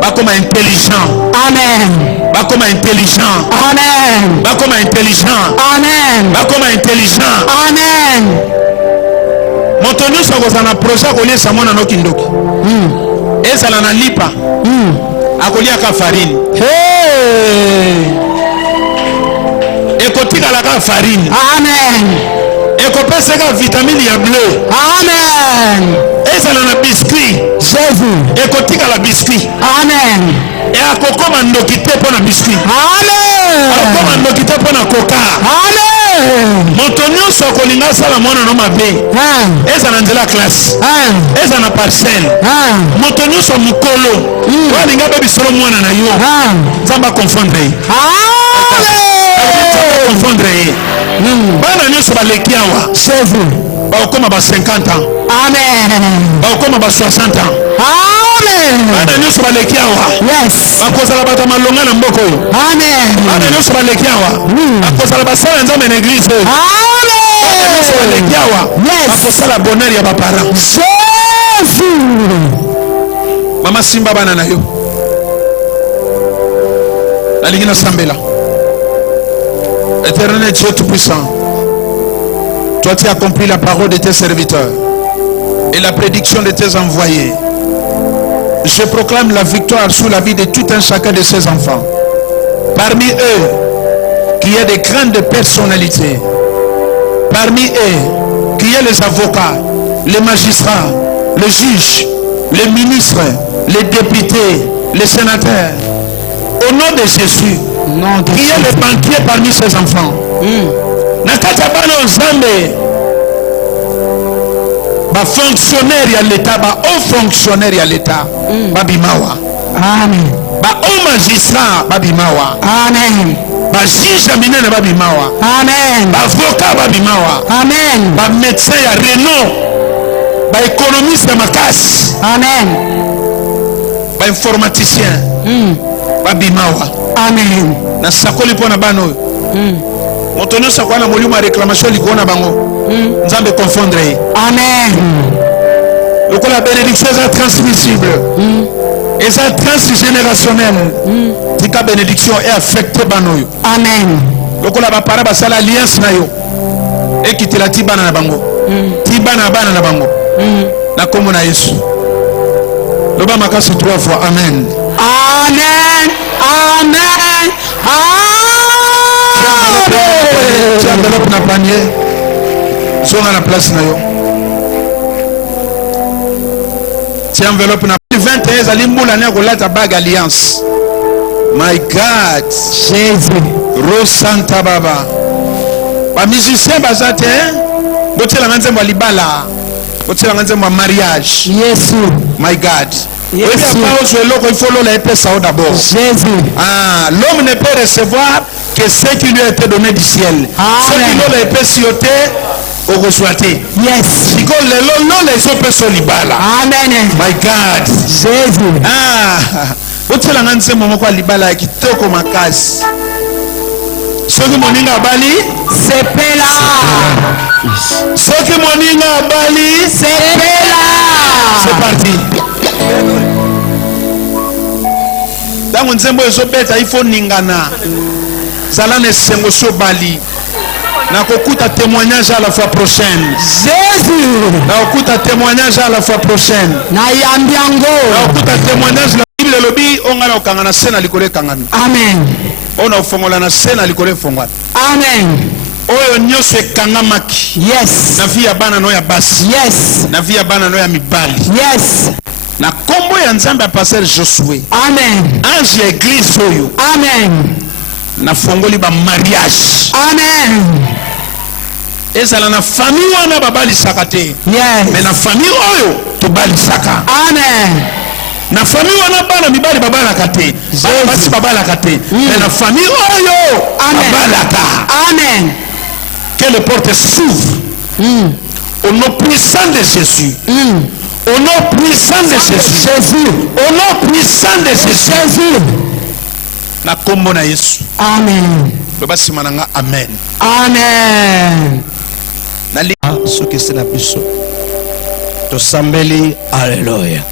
Bakoma intelligent. Amen. Bakoma intelligent. Amen. Bakoma intelligent. Amen. Bakoma intelligent. Amen. Moto nyonso akozala na projet akoliesa mwana no kindoki. Ezala na lipa. Akoliaka farine. Hey. Ekotikalaka farine. Amen. Ekopesaka vitamine ya bleu. Amen. Ezala na biscuit. Jésus. Ekotikala biscuit. Amen. E akokoma ndoki te mpo na biscuit. Amen. Akokoma ndoki te mpo na koka. Amen. Moto nyonso akolinga asala mwana no mabe. Eza na nzela classe. Eza na parcelle. Moto nyonso mukolo. Oyo alinga abebisolo mwana na yo. Nzambe akonfondre ye. Confondre ye. Bana nyonso baleki awa. Bakokoma ba 50 ans. Amen. Bakokoma ba 60 ans. Amen. Bana nyonso baleki awa. Yes. Bakozala bato malonga na mboka oyo. Amen. Bana nyonso baleki awa. Bakozala basala nzambe na église oyo. Amen. Bana nyonso baleki awa. Bakosala bonheur ya bapara. Jésus. Mama simba bana na yo. Nalingi na sambela. Éternel Dieu Tout-Puissant, toi tu as accompli la parole de tes serviteurs et la prédiction de tes envoyés. Je proclame la victoire sur la vie de tout un chacun de ces enfants. Parmi eux, qu'il y ait des grandes personnalités. Parmi eux, qu'il y ait les avocats, les magistrats, les juges, les ministres, les députés, les sénateurs. Au nom de Jésus, priez les banquiers parmi ses enfants. Nakatabano Zambé, ba fonctionnaire ya l'État, ba haut fonctionnaire ya l'État, babimawa. Amen. Ba haut magistrat babimawa. Amen. Ba juge minene babimawa. Amen. Ba avocat babimawa. Amen. Ba médecin ya renom. Ba économiste ya makasi. Amen. Ba informaticien. Babimawa. Amen. Na sakoli pona bano. Moto nyonso kwa na molimo ya réclamation likona bango. Nzambe confondre. Amen. Lokola bénédiction est transmissible. Et ça transgénérationnel. Tika bénédiction est affectée banoyo. Amen. Lokola ba para ba sala alliance na yo. Et qui te la tibana na bango. Tibana bana na bango. Na komo na Yesu. Loba makasi 3 fois. Amen. Amen. Amen. Tu enveloppe na panier. Zonga na place na yo. Tu enveloppe na 21 ali mbula na kolata bag alliance. My God. Jésus. Rosanta Baba. Ba musicien bazate, botela nzembo libala. Botela nzembo mariage. Jésus. My God. Yes. Il faut le d'abord. Jésus. Ah, l'homme ne peut recevoir que ce qui lui a été donné du ciel. Ce qui lui a été sioté, au reçoité. Yes. Si les autres personnes libala. Amen. My God. Jésus. Ah, botela nzembo moko libala kitoko makasi. Soki moninga bali sepela. Soki moninga bali sepela. C'est parti. Dango nzembo ezobeta ifo ningana. Zala ne sengo so bali. Na kokuta témoignage à la fois prochaine. Jésus. Na kokuta témoignage à la fois prochaine. Na yambiango. Na kokuta témoignage la Bible lobi ongala okangana sena likole kangana. Amen. Ona ofongola na sena likole fongwa. Amen. Oyo nyose kangamaki. Yes. Na via bana no ya basi. Yes. Na via bana no ya mibali. Yes. Na kombo ya nzambe pasteur Josué. Amen. Ange ya église oyo. Amen. Na fongoli ba mariage. Amen. Ezala na famille wana babali sakate. Yes. Mais na famille oyo to bali saka. Amen. Na famille wana bana mibali babala kate. Bana basi babala kate. Mais na famille oyo babala ka. Amen. Que les portes s'ouvrent. Au nom puissant de Jésus. Au nom puissant de Jésus. Jésus. Au nom puissant de Jésus. Na kombo na Yesu. Amen. Baba simananga amen. Amen. Nali soki c'est na biso. Tosambeli alléluia.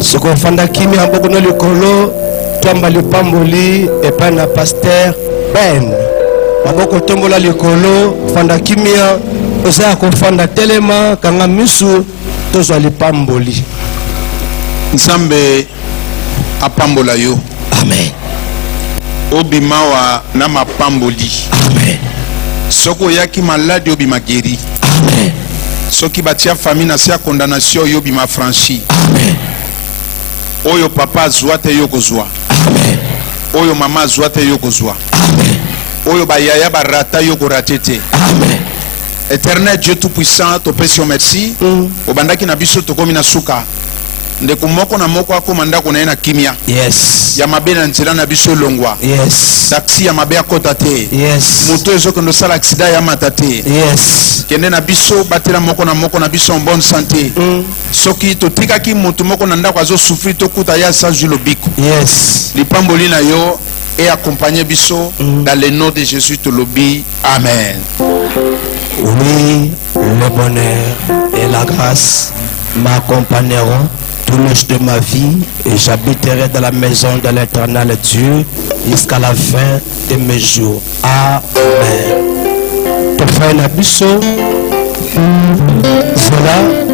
Soko fanda kimia mbokono likolo twamba lipamboli epai na pasteur Ben. Maboko tombola likolo fanda kimia osaya kofanda telema kanga misu tozwa lipamboli. Nzambe apambola yo. Amen. Obimawa na mapamboli. Amen. Soko yaki malade obima guéri. Amen. Soki batia famille na sia condamnation yo bima franchi. Amen. Oyo papa zwate yo kozwa. Amen. Oyo mama zwate yo kozwa. Amen. Oyo bayaya barata yo koratete. Amen. Éternel Dieu tout-puissant, te pèse merci. Obandaki na biso tokomi na suka. Ndeko moko na moko akoma ndako na kimia. Yes. Ya mabe na nzela na biso longwa. Yes. Taxi ya mabe akota te. Yes. Moto ezokondo sala accident ya mata te. Yes. Kende na biso batela moko na biso en bonne santé. Soki totikaki moto moko na ndako azo souffrir tokuta ya sans lobiko. Yes. Lipamboli na yo et accompagner biso dans le nom de Jésus te lobi. Amen. Oui, le bonheur et la grâce m'accompagneront tout le jour de ma vie et j'habiterai dans la maison de l'Éternel Dieu jusqu'à la fin de mes jours. Amen. Ton frère Nabiso, voilà.